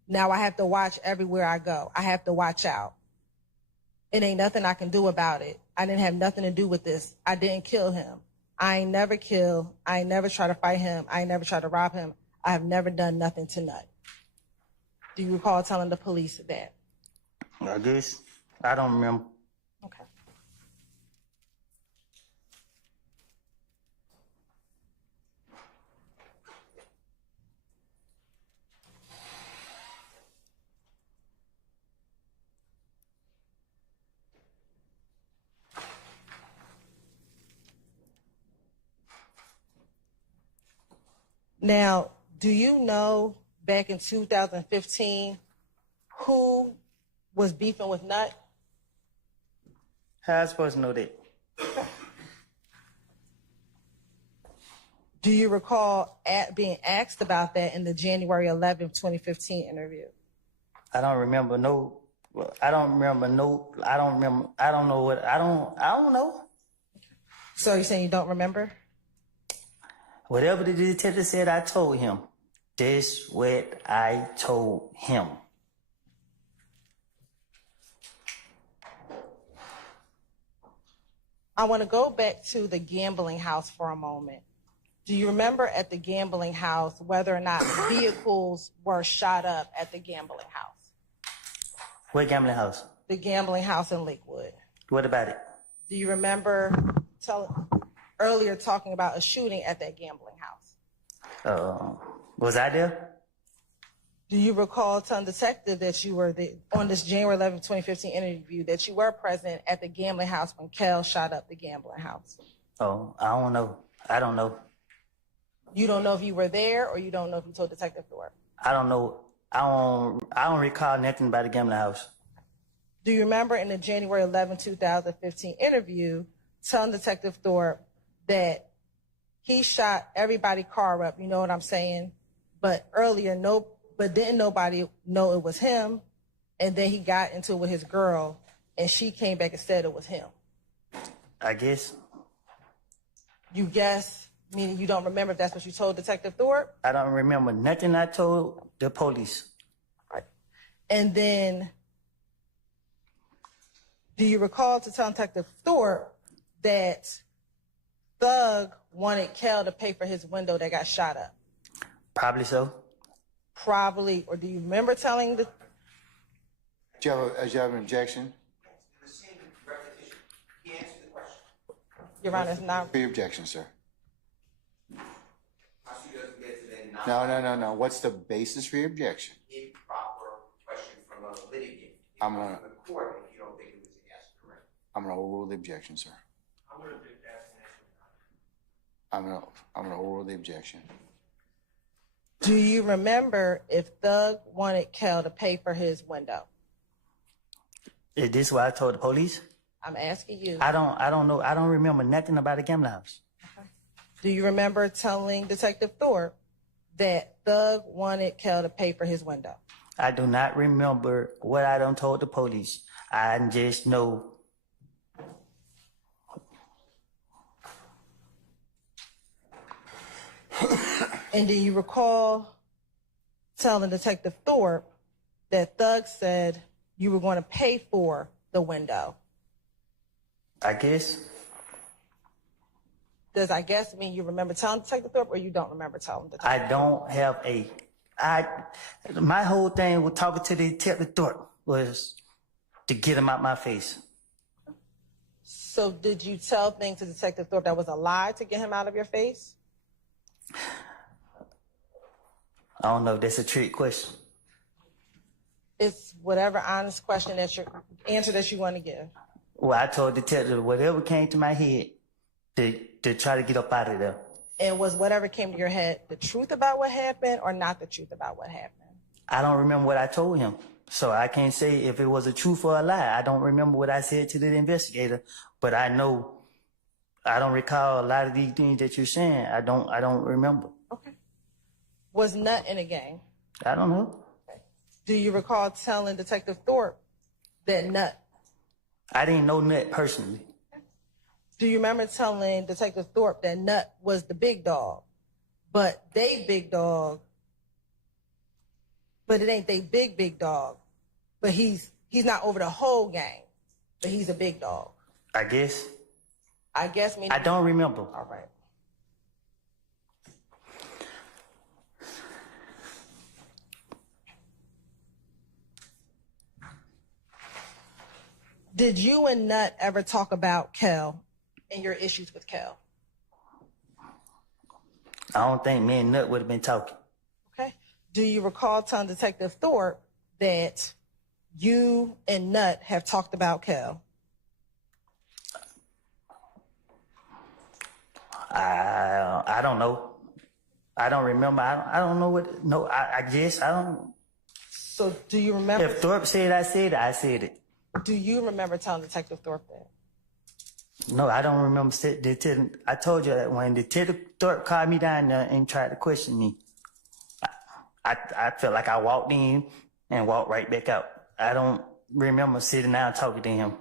Now I have to watch everywhere I go. I have to watch out. It ain't nothing I can do about it. I didn't have nothing to do with this. I didn't kill him. I ain't never killed. I ain't never tried to fight him. I ain't never tried to rob him. I have never done nothing to Nut. Do you recall telling the police that? I guess. I don't remember. Okay. Now, do you know back in 2015 who was beefing with Nut? How I supposed to know that? Do you recall being asked about that in the January 11th, 2015 interview? I don't remember no. I don't know what. I don't know. So you're saying you don't remember? Whatever the detective said, I told him. That's what I told him. I want to go back to the gambling house for a moment. Do you remember at the gambling house whether or not vehicles were shot up at the gambling house? What gambling house? The gambling house in Lakewood. What about it? Do you remember earlier talking about a shooting at that gambling house? Was I there? Do you recall telling the detective that you were on this January 11, 2015 interview that you were present at the gambling house when Kel shot up the gambling house? Oh, I don't know. I don't know. You don't know if you were there, or you don't know if you told Detective Thorpe? I don't know. I don't recall nothing about the gambling house. Do you remember in the January 11, 2015 interview telling Detective Thorpe that he shot everybody's car up, you know what I'm saying? But earlier, didn't nobody know it was him, and then he got into it with his girl, and she came back and said it was him. I guess. You guess, meaning you don't remember if that's what you told Detective Thorpe? I don't remember nothing I told the police. Right. And then, do you recall to tell Detective Thorpe that Thug wanted Kel to pay for his window that got shot up? Probably so. Probably, or do you remember telling the... Do you have an objection? The same repetition. He answered the question. Your Honor, it's not... For your objection, sir. Prosecutor doesn't get to then No. What's the basis for your objection? improper question from a litigant. I'm gonna- From the court if you don't think it was a yes, correct? I'm going to overrule the objection, sir. I'm going to object that and answer. I'm going to overrule the objection. Do you remember if Thug wanted Kel to pay for his window? Is this what I told the police? I'm asking you. I don't know. I don't remember nothing about the gambling house. Do you remember telling Detective Thorpe that Thug wanted Kel to pay for his window? I do not remember what I done told the police. I just know. And do you recall telling Detective Thorpe that Thug said you were going to pay for the window? I guess. Does I guess mean you remember telling Detective Thorpe, or you don't remember telling Detective I don't have my whole thing with talking to the Detective Thorpe was to get him out my face. So did you tell things to Detective Thorpe that was a lie to get him out of your face? I don't know if that's a trick question. It's whatever honest question answer that you want to give. Well, I told the detective whatever came to my head to try to get up out of there. And was whatever came to your head the truth about what happened or not the truth about what happened? I don't remember what I told him. So I can't say if it was a truth or a lie. I don't remember what I said to the investigator, but I know I don't recall a lot of these things that you're saying. I don't remember. Okay. Was Nut in a gang? I don't know. Okay. Do you recall telling Detective Thorpe that Nut? I didn't know Nut personally. Do you remember telling Detective Thorpe that Nut was the big dog, but they big dog, but it ain't they big dog, but he's not over the whole gang, but he's a big dog? I guess. I guess meaning... I don't remember. All right. Did you and Nut ever talk about Kel and your issues with Kel? I don't think me and Nut would have been talking. Okay. Do you recall telling Detective Thorpe that you and Nut have talked about Kel? I don't know. I don't remember. I don't know what. No, I guess I don't. So do you remember? If Thorpe said I said it, I said it. Do you remember telling Detective Thorpe that? No, I don't remember. I told you that when Detective Thorpe called me down there and tried to question me, I felt like I walked in and walked right back out. I don't remember sitting down talking to him.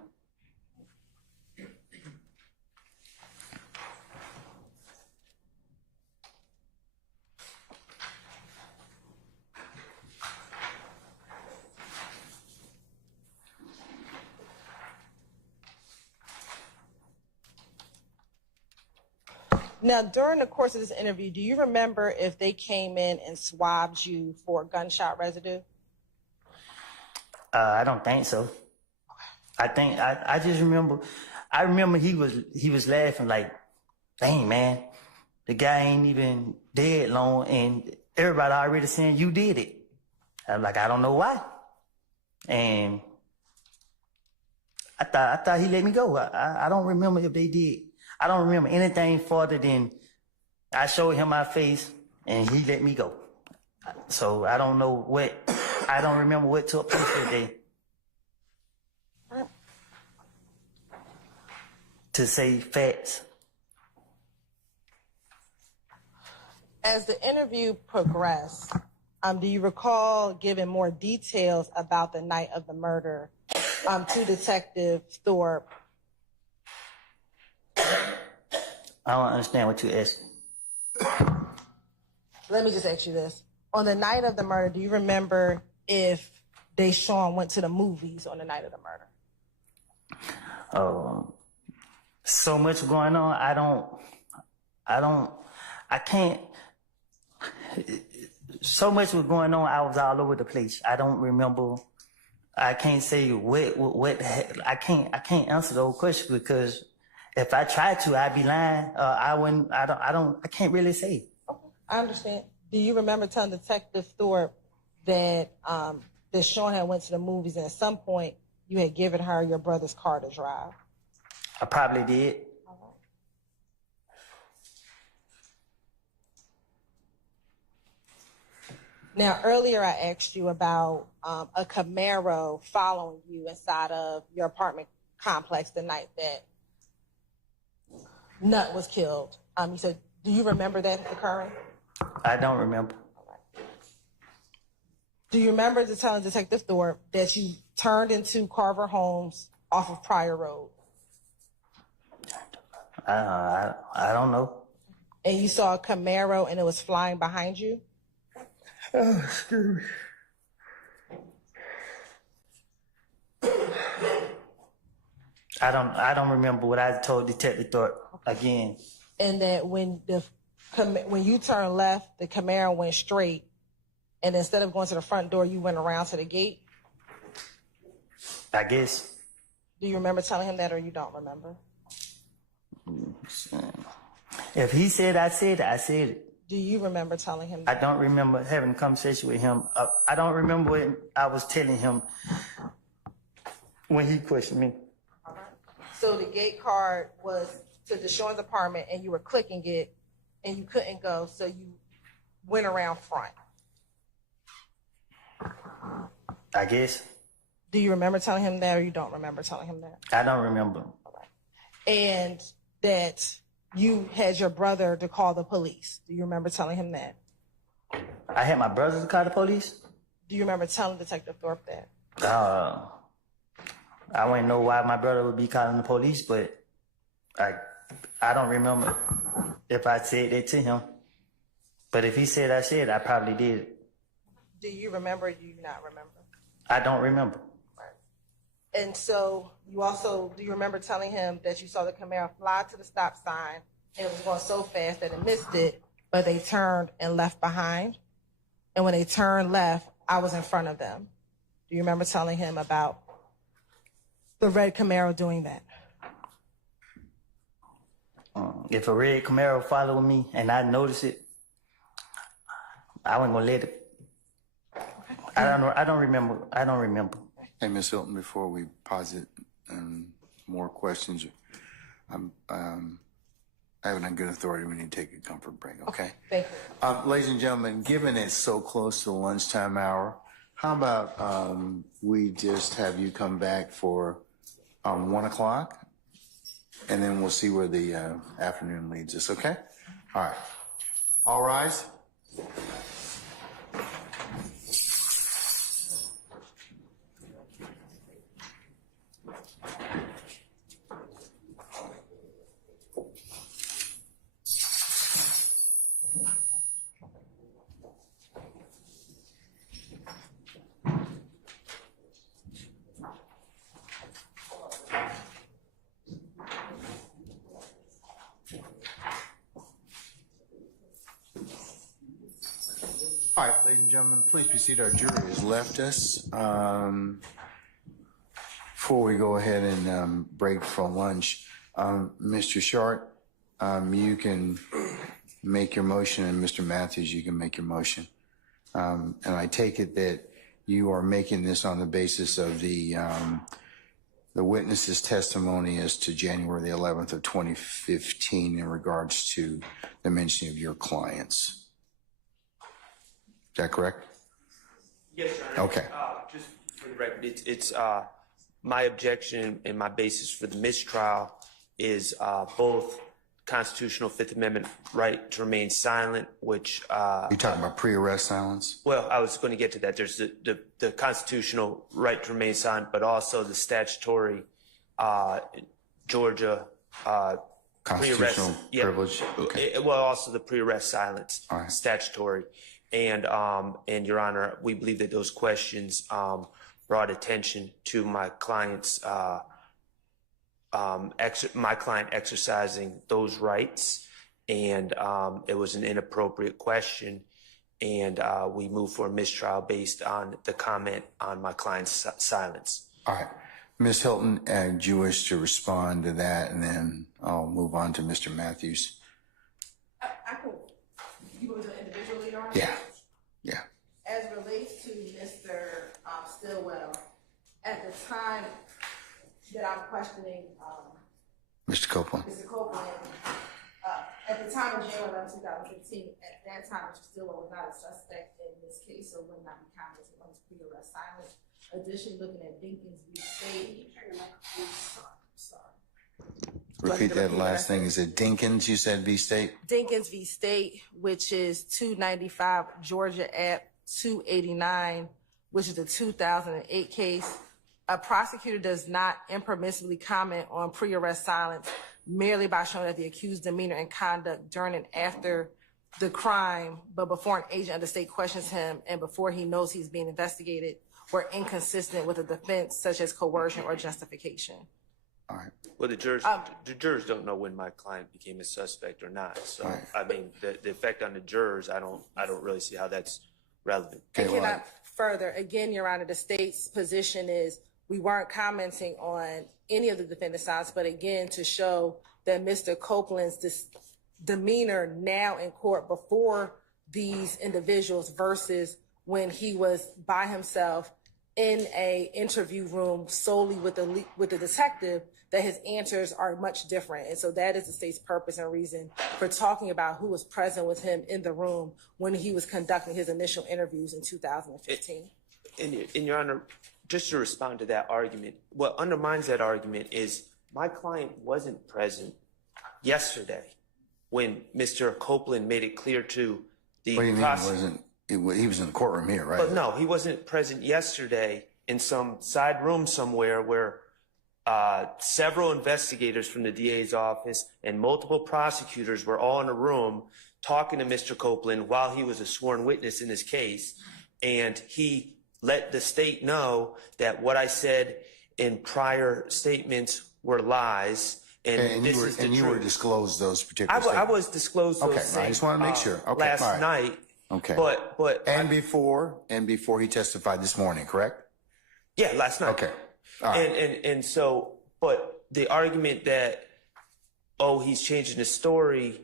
Now, during the course of this interview, do you remember if they came in and swabbed you for gunshot residue? I don't think so. I just remember. I remember he was laughing like, "Dang man, the guy ain't even dead long, and everybody already saying you did it." I'm like, I don't know why, and I thought he let me go. I don't remember if they did. I don't remember anything further than I showed him my face and he let me go. So I don't know what. I don't remember what took place that day. To say facts. As the interview progressed, do you recall giving more details about the night of the murder to Detective Thorpe? I don't understand what you asked. Let me just ask you this. On the night of the murder, do you remember if Deshaun went to the movies on the night of the murder? So much going on. I can't. So much was going on. I was all over the place. I don't remember. I can't say what. I can't answer those questions because if I tried to, I'd be lying. I wouldn't. I can't really say. Okay, I understand. Do you remember telling Detective Thorpe that Deshaun had went to the movies and at some point you had given her your brother's car to drive? I probably did. Now, earlier I asked you about a Camaro following you inside of your apartment complex the night that Nut was killed. You said, do you remember that occurring? I don't remember. Do you remember telling Detective Thorpe that you turned into Carver Homes off of Pryor Road? I don't know. And you saw a Camaro and it was flying behind you? Oh, excuse me. I don't remember what I told Detective Thorpe again. And that when you turned left, the Camaro went straight, and instead of going to the front door, you went around to the gate? I guess. Do you remember telling him that, or you don't remember? If he said I said it, I said it. Do you remember telling him that? I don't remember having a conversation with him. I don't remember what I was telling him when he questioned me. All right. So the gate card was to Deshaun's apartment, and you were clicking it, and you couldn't go, so you went around front. I guess. Do you remember telling him that, or you don't remember telling him that? I don't remember. All right. And that you had your brother to call the police. Do you remember telling him that? I had my brother to call the police? Do you remember telling Detective Thorpe that? I wouldn't know why my brother would be calling the police, but I don't remember if I said that to him. But if he said I said, I probably did. Do you remember or do you not remember? I don't remember. Right. And so do you remember telling him that you saw the Camaro fly to the stop sign and it was going so fast that it missed it, but they turned and left behind? And when they turned left, I was in front of them. Do you remember telling him about the red Camaro doing that? If a red Camaro followed me and I noticed it, I wasn't gonna let it. I don't remember. Hey, Ms. Hilton, before we posit more questions, I haven't had good authority. We need to take a comfort break, okay? Thank you. Ladies and gentlemen, given it's so close to the lunchtime hour, how about we just have you come back for 1 o'clock, and then we'll see where the afternoon leads us, okay? All right. All rise. All right, ladies and gentlemen, please be seated. Our jury has left us. Before we go ahead and break for lunch, Mr. Short, you can make your motion, and Mr. Matthews, you can make your motion. And I take it that you are making this on the basis of the witness's testimony as to January the 11th of 2015 in regards to the mentioning of your clients. Is that correct? Yes, Your Honor. Okay. Just for the record, it's my objection and my basis for the mistrial is both constitutional Fifth Amendment right to remain silent, which You're talking about pre-arrest silence? well, I was going to get to that. There's the constitutional right to remain silent, but also the statutory Georgia Constitutional pre-arrest privilege? Okay. well, also the pre-arrest silence All right. statutory. And Your Honor, we believe that those questions brought attention to my client's my client exercising those rights, and it was an inappropriate question, and we moved for a mistrial based on the comment on my client's silence. All right. Ms. Hilton, do you wish to respond to that, and then I'll move on to Mr. Matthews? I could, you want to do it individually, Your Honor? Yeah. Yeah. As relates to Mr. Stillwell, at the time that I'm questioning Mr. Copeland. Mr. Copeland, at the time of January 11, 2015, at that time, Mr. Stillwell was not a suspect in this case, so would not be counted as his pre-arrest silence. Additionally, looking at Dinkins v. State. Repeat that last thing. Is it Dinkins, you said, v. State? Dinkins v. State, which is 295 Georgia App 289, which is a 2008 case. A prosecutor does not impermissibly comment on pre-arrest silence merely by showing that the accused demeanor and conduct during and after the crime, but before an agent of the state questions him and before he knows he's being investigated, were inconsistent with a defense such as coercion or justification. All right. Well, the jurors don't know when my client became a suspect or not. So, Right. I mean, the effect on the jurors, I don't really see how that's relevant. Okay, And cannot further, again, Your Honor, the state's position is we weren't commenting on any of the defendant's silence, but again, to show that Mr. Copeland's demeanor now in court before these individuals versus when he was by himself in a interview room solely with the detective, that his answers are much different. And so that is the state's purpose and reason for talking about who was present with him in the room when he was conducting his initial interviews in 2015. And Your Honor, just to respond to that argument, what undermines that argument is my client wasn't present yesterday when Mr. Copeland made it clear to the prosecutor. He was in the courtroom here, right? But no, he wasn't present yesterday in some side room somewhere where several investigators from the DA's office and multiple prosecutors were all in a room talking to Mr. Copeland while he was a sworn witness in this case. And he let the state know that what I said in prior statements were lies. And this is the truth. You were disclosed those particular I statements? was disclosed those Okay, I just want to make sure. Okay, last all right. night. Okay. But before he testified this morning, correct? Yeah, last night. Okay. All right. And so, but the argument that, oh, he's changing his story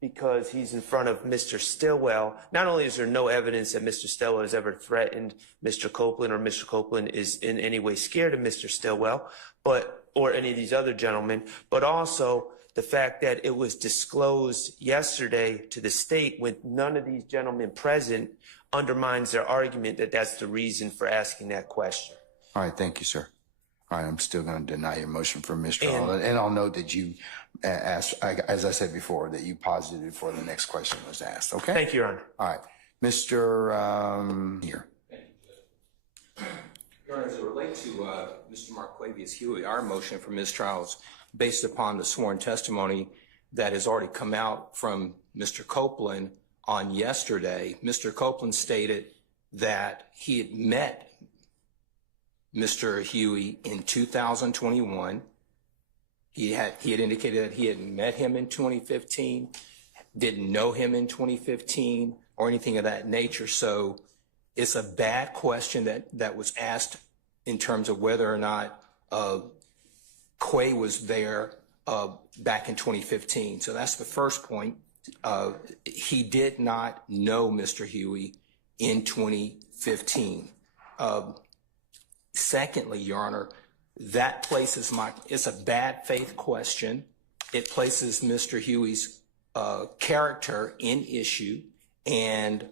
because he's in front of Mr. Stillwell. Not only is there no evidence that Mr. Stillwell has ever threatened Mr. Copeland or Mr. Copeland is in any way scared of Mr. Stillwell, or any of these other gentlemen, but also the fact that it was disclosed yesterday to the state with none of these gentlemen present undermines their argument that that's the reason for asking that question. All right, thank you, sir. All right, I'm still going to deny your motion for mistrial, and I'll note that you asked, as I said before, that you posited before the next question was asked. Okay. Thank you, Your Honor. All right, Mr. Here. Your Honor, as it relates to Mr. Marquavius Huey, our motion for mistrial is based upon the sworn testimony that has already come out from Mr. Copeland on yesterday. Mr. Copeland stated that he had met Mr. Huey in 2021. He had indicated that he had met him in 2015, didn't know him in 2015, or anything of that nature. So it's a bad question that was asked in terms of whether or not Quay was there back in 2015. So that's the first point. He did not know Mr. Huey in 2015. Secondly, Your Honor, that places it's a bad faith question. It places Mr. Huey's character in issue, and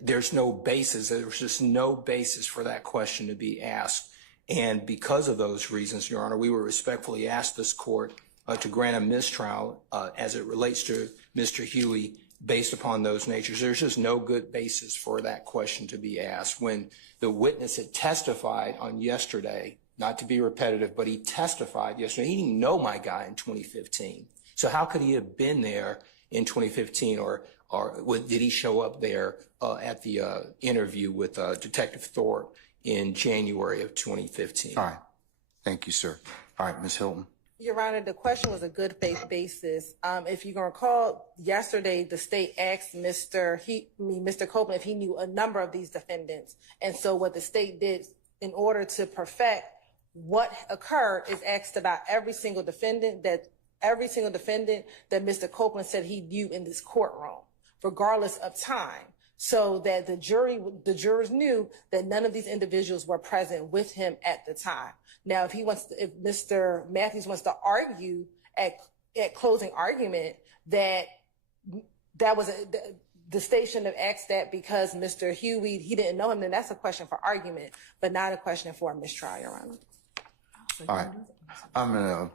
there's no basis. There's just no basis for that question to be asked. And because of those reasons, Your Honor, we would respectfully ask this court to grant a mistrial as it relates to Mr. Huey based upon those natures. There's just no good basis for that question to be asked. When the witness had testified on yesterday, not to be repetitive, but he testified yesterday, he didn't know my guy in 2015. So how could he have been there in 2015, or did he show up there at the interview with Detective Thorpe in January of 2015? All right. Thank you, sir. All right, Ms. Hilton. Your Honor, the question was a good faith basis. If you can recall, yesterday the state asked Mr. Copeland if he knew a number of these defendants. And so what the state did in order to perfect what occurred is asked about every single defendant that Mr. Copeland said he knew in this courtroom, regardless of time, so that the jurors knew that none of these individuals were present with him at the time. Now, if Mr. Matthews wants to argue at closing argument that was the state shouldn't have asked that because Mr. Huey, he didn't know him, then that's a question for argument, but not a question for a mistrial, Your Honor. All right. I'm going to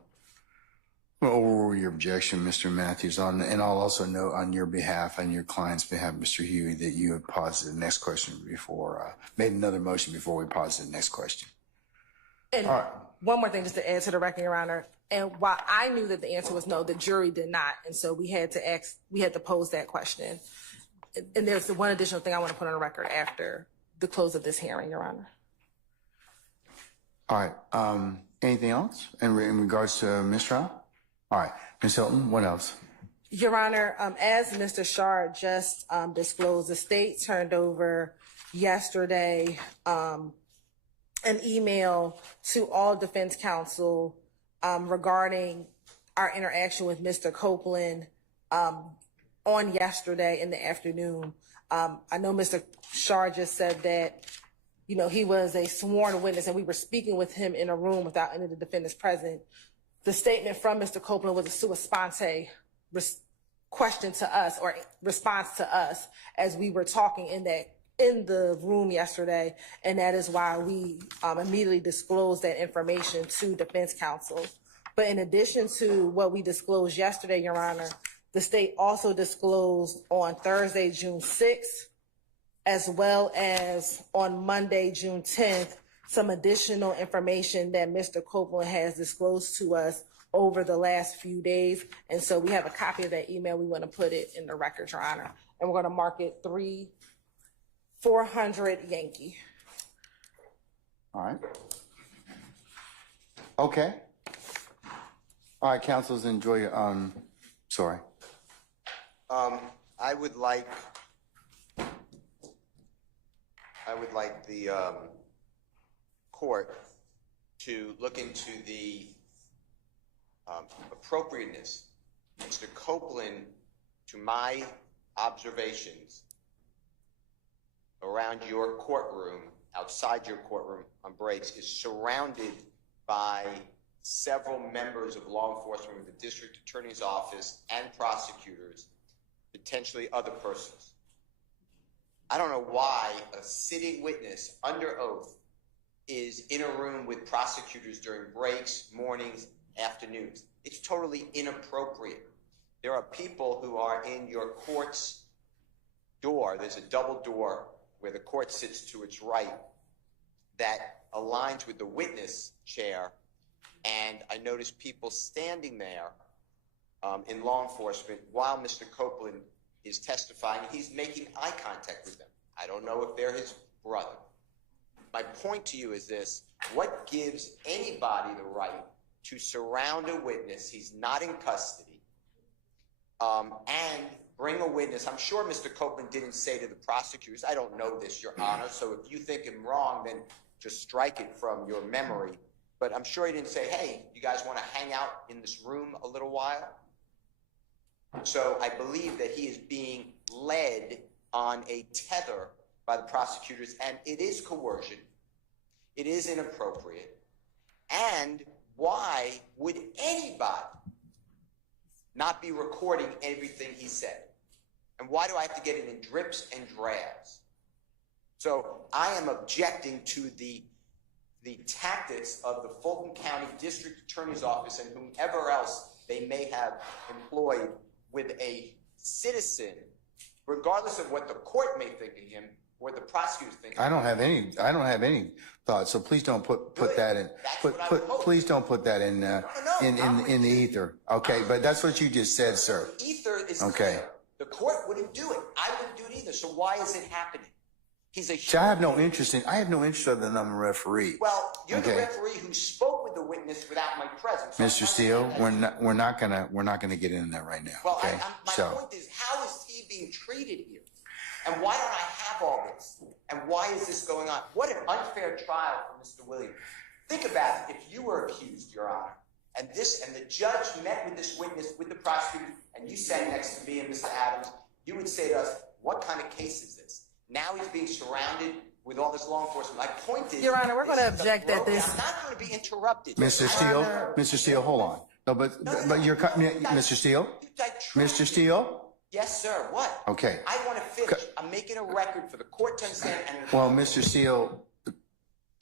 overrule your objection, Mr. Matthews, and I'll also note on your behalf, on your client's behalf, Mr. Huey, that you had paused the next question before, made another motion before we paused the next question. And all right. One more thing just to add to the record, Your Honor. And while I knew that the answer was no, the jury did not. And so we had to pose that question. And there's the one additional thing I want to put on the record after the close of this hearing, Your Honor. All right. Anything else in regards to mistrial? All right. Ms. Hilton, what else? Your Honor, as Mr. Shard just disclosed, the state turned over yesterday an email to all defense counsel regarding our interaction with Mr. Copeland on yesterday in the afternoon. I know Mr. Shard just said that, you know, he was a sworn witness and we were speaking with him in a room without any of the defendants present. The statement from Mr. Copeland was a sua sponte question to us, or response to us, as we were talking in the room yesterday, and that is why we immediately disclosed that information to defense counsel. But in addition to what we disclosed yesterday, Your Honor, the state also disclosed on Thursday, June 6th, as well as on Monday, June 10th, some additional information that Mr. Copeland has disclosed to us over the last few days. And so we have a copy of that email. We want to put it in the record, Your Honor. And we're going to mark it 400 Yankee. All right. Okay. All right, counsels, enjoy your, sorry. I would like the court to look into the appropriateness. Mr. Copeland, to my observations around your courtroom, outside your courtroom on breaks, is surrounded by several members of law enforcement with the district attorney's office and prosecutors, potentially other persons. I don't know why a sitting witness under oath is in a room with prosecutors during breaks, mornings, afternoons. It's totally inappropriate. There are people who are in your court's door. There's a double door where the court sits to its right that aligns with the witness chair. And I noticed people standing there in law enforcement while Mr. Copeland is testifying. He's making eye contact with them. I don't know if they're his brother. My point to you is this: what gives anybody the right to surround a witness? He's not in custody, and bring a witness. I'm sure Mr. Copeland didn't say to the prosecutors, I don't know this, Your Honor, so if you think I'm wrong, then just strike it from your memory. But I'm sure he didn't say, hey, you guys want to hang out in this room a little while? So I believe that he is being led on a tether by the prosecutors, and it is coercion. It is inappropriate. And why would anybody not be recording everything he said? And why do I have to get it in drips and drabs? So I am objecting to the tactics of the Fulton County District Attorney's Office and whomever else they may have employed with a citizen, regardless of what the court may think of him or the prosecutors think. I don't have any thoughts. So please don't put that in. Please don't put that in in the ether. Okay, but that's what you just said, sir. Ether is okay. Clear. The court wouldn't do it. I wouldn't do it either. So why is it happening? He's a. See, I have no interest other than I'm a referee. Well, you're the referee who spoke with the witness without my presence. Mr. Steele, we're not gonna get into that right now. Well, okay? my point is, how is he being treated here? And why don't I have all this? And why is this going on? What an unfair trial for Mr. Williams. Think about it. If you were accused, Your Honor, and the judge met with this witness, with the prosecutor, and you sat next to me and Mr. Adams, you would say to us, what kind of case is this? Now he's being surrounded with all this law enforcement. My point is, Your Honor, we're going to object that this. I'm not going to be interrupted. Mr. Steele, hold on. No, but you're Mr. Steele? Mr. Steele? Yes, sir. What? Okay. I want to finish. I'm making a record for the court to understand. Well, Mr. Steele.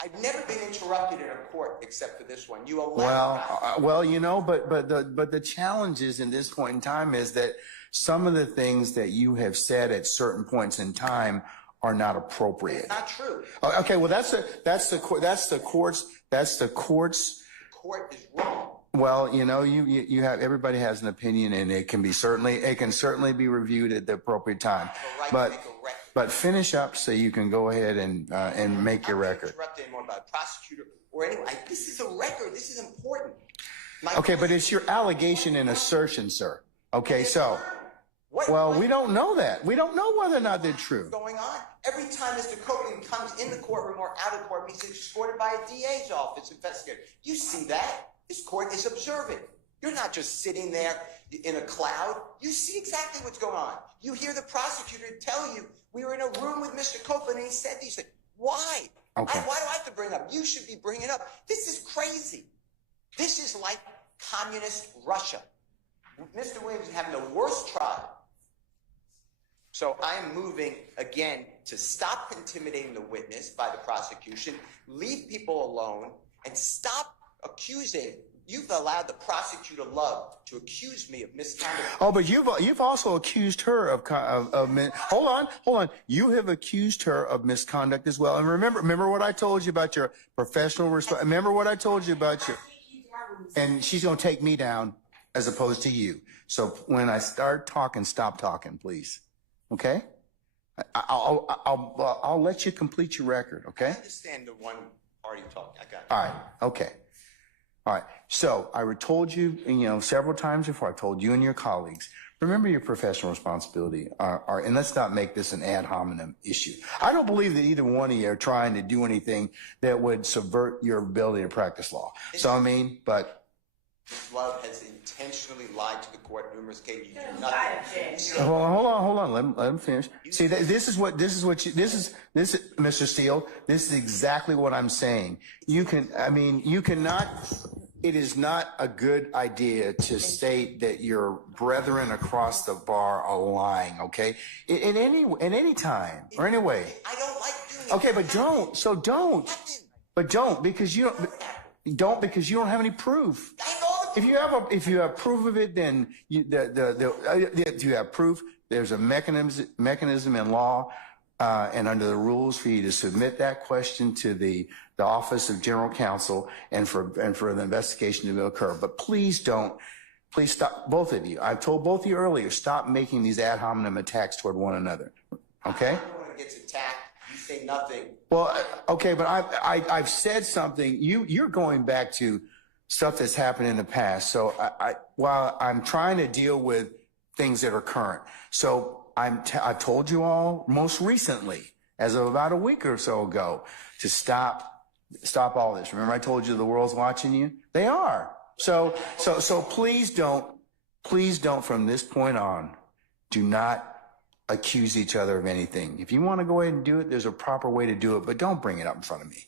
I've never been interrupted in a court except for this one. You allow. Well, you know, but the challenge is in this point in time is that some of the things that you have said at certain points in time are not appropriate. It's not true. Okay. Well, that's the court's. The court is wrong. Well, you know, you have, everybody has an opinion, and it can certainly be reviewed at the appropriate time. But finish up so you can go ahead and make your record. I'm not interrupting anymore about a prosecutor or anyone. This is a record. This is important. Okay, but it's your allegation and assertion, sir. Okay, so, well, we don't know that. We don't know whether or not they're true. What's going on? Every time Mr. Copeland comes in the courtroom or out of court, he's escorted by a DA's office investigator. You see that? This court is observant. You're not just sitting there in a cloud. You see exactly what's going on. You hear the prosecutor tell you, we were in a room with Mr. Copeland and he said these things. Why? Okay. Why do I have to bring it up? You should be bringing it up. This is crazy. This is like communist Russia. Mr. Williams is having the worst trial. So I am moving again to stop intimidating the witness by the prosecution, leave people alone, and stop accusing. You've allowed the prosecutor Love to accuse me of misconduct. Oh, but you've also accused her of hold on. You have accused her of misconduct as well. And remember what I told you about your professional response. Remember what I told you about your. And she's going to take me down as opposed to you. So when I start talking, stop talking, please. Okay? I'll let you complete your record. Okay? I understand the one party talking. I got it. All right. Okay. All right. So I told you, several times before, I told you and your colleagues, remember your professional responsibility. And let's not make this an ad hominem issue. I don't believe that either one of you are trying to do anything that would subvert your ability to practice law. So, but. Love has intentionally lied to the court numerous cases. You do nothing. Hold on. Let him finish. See, this is Mr. Steele. This is exactly what I'm saying. You cannot. It is not a good idea to state that your brethren across the bar are lying. Okay, in any time or any way. I don't like doing it. Okay, but don't. So don't. But don't because you don't have any proof. If you have proof of it, then if you have proof, there's a mechanism in law and under the rules for you to submit that question to the Office of General Counsel and for the investigation to occur. But please stop, both of you. I've told both of you earlier, stop making these ad hominem attacks toward one another. Okay? Everyone gets attacked. You say nothing. Well, okay, but I've said something. You're going back to stuff that's happened in the past. So while I'm trying to deal with things that are current. So I've told you all most recently, as of about a week or so ago, to stop all this. Remember I told you the world's watching you? They are. So please don't from this point on, do not accuse each other of anything. If you want to go ahead and do it, there's a proper way to do it, but don't bring it up in front of me.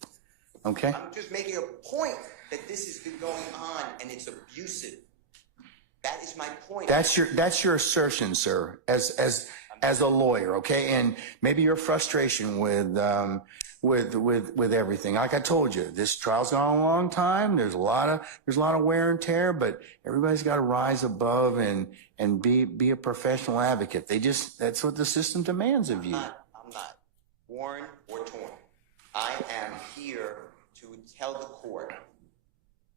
Okay? I'm just making a point that this has been going on and it's abusive. That is my point. That's your assertion, sir, as a lawyer, okay? And maybe your frustration with everything. Like I told you, this trial's gone a long time. There's a lot of wear and tear, but everybody's got to rise above and be a professional advocate. That's what the system demands of you. I'm not worn or torn. I am here to tell the court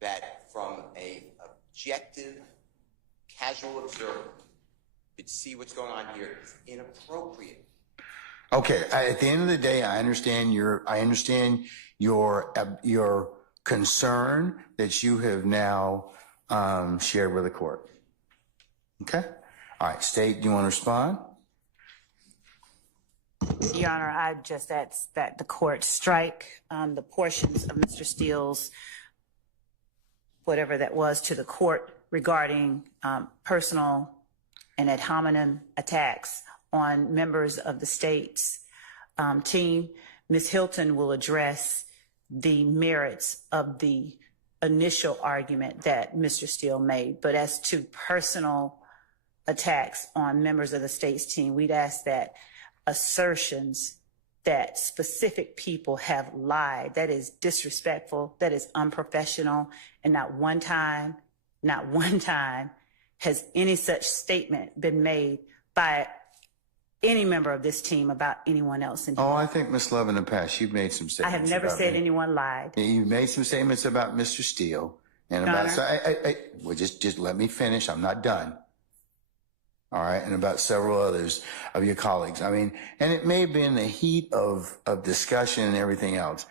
that from a objective, casual observer could see what's going on here is inappropriate. Okay. At the end of the day, I understand your concern that you have now shared with the court. Okay. All right. State, do you want to respond? Your Honor, I just ask that the court strike the portions of Mr. Steele's, whatever that was, to the court regarding personal and ad hominem attacks on members of the state's team. Ms. Hilton will address the merits of the initial argument that Mr. Steele made. But as to personal attacks on members of the state's team, we'd ask that assertions that specific people have lied, that is disrespectful, that is unprofessional, and not one time has any such statement been made by any member of this team about anyone else. Oh, I think, Ms. Love, in the past, you've made some statements. I have never said me. anyone lied. You've made some statements about Mr. Steele and about. Well, just let me finish. I'm not done. All right, and about several others of your colleagues. I mean, and it may have been the heat of discussion and everything else.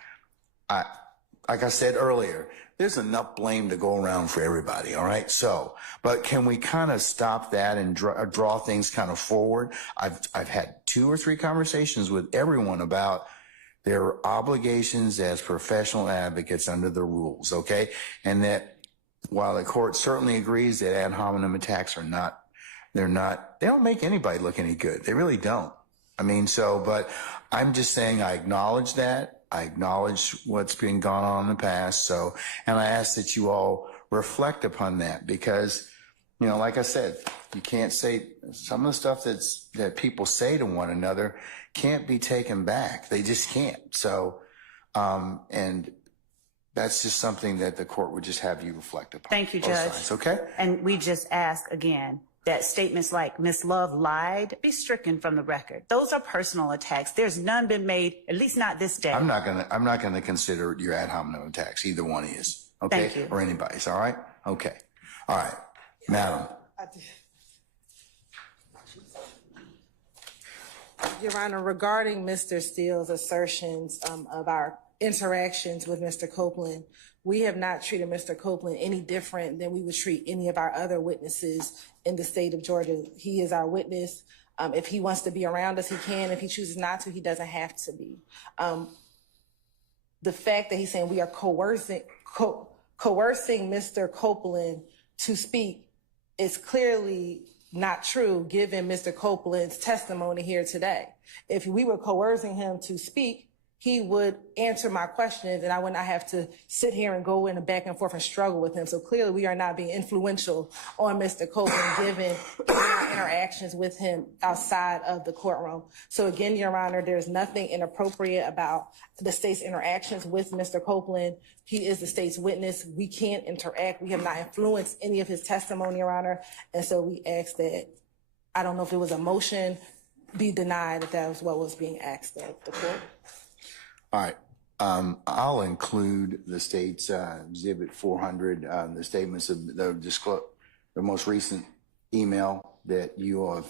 Like I said earlier, there's enough blame to go around for everybody. All right. So, but can we kind of stop that and draw things kind of forward? I've had 2 or 3 conversations with everyone about their obligations as professional advocates under the rules. Okay. And that while the court certainly agrees that ad hominem attacks they don't make anybody look any good. They really don't. I mean, but I'm just saying I acknowledge that. I acknowledge what's been gone on in the past. And I ask that you all reflect upon that because, like I said, you can't say some of the stuff that people say to one another can't be taken back. They just can't. So, and that's just something that the court would just have you reflect upon. Thank you, Judge. Sides, okay? And we just ask again that statements like Ms. Love lied be stricken from the record. Those are personal attacks. There's none been made, at least not this day. I'm not gonna consider your ad hominem attacks. Either one is. Okay? Thank you. Or anybody's. All right? Okay. All right. Madam. Your Honor, regarding Mr. Steele's assertions of our interactions with Mr. Copeland, we have not treated Mr. Copeland any different than we would treat any of our other witnesses in the state of Georgia. He is our witness. If he wants to be around us, he can. If he chooses not to, he doesn't have to be. The fact that he's saying we are coercing Mr. Copeland to speak is clearly not true given Mr. Copeland's testimony here today. If we were coercing him to speak, he would answer my questions and I would not have to sit here and go in a back and forth and struggle with him. So clearly we are not being influential on Mr. Copeland given our interactions with him outside of the courtroom. So again, Your Honor, there's nothing inappropriate about the state's interactions with Mr. Copeland. He is the state's witness. We can't interact. We have not influenced any of his testimony, Your Honor. And so we ask that, I don't know if it was a motion, be denied if that was what was being asked of the court. All right. I'll include the state's Exhibit 400, the statements of the most recent email that you have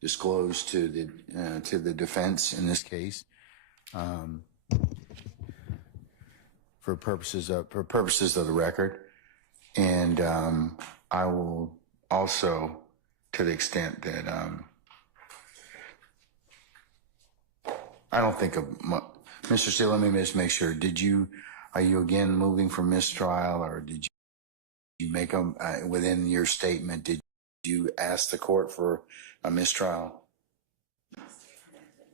disclosed to the defense in this case, for purposes of the record, and I will also to the extent that, I don't think of, Mr. Steele, let me just make sure. Are you again moving for mistrial, or did you make them, within your statement, did you ask the court for a mistrial?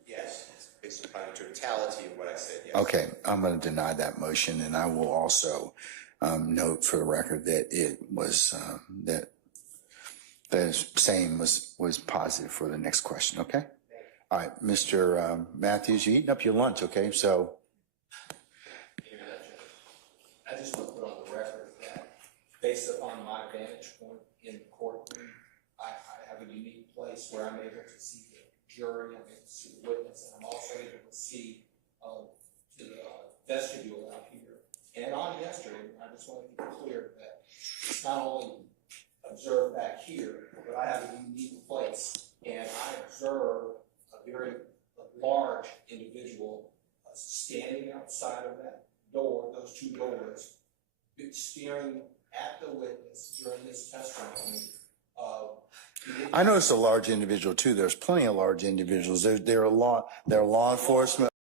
Yes, based upon the totality of what I said, yes. Okay, I'm going to deny that motion, and I will also note for the record that it was, that the same was positive for the next question, okay? All right, Mr. Matthews, you're eating up your lunch, okay? So. I just want to put on the record that based upon my vantage point in the courtroom, I have a unique place where I'm able to see the jury, I'm able to see the witness, and I'm also able to see the vestibule out here. And on yesterday, I just want to be clear that it's not only observed back here, but I have a unique place, and I observe a very large individual standing outside of that door, those two doors, staring at the witness during this testimony. I noticed a large individual too. There's plenty of large individuals. There are law enforcement.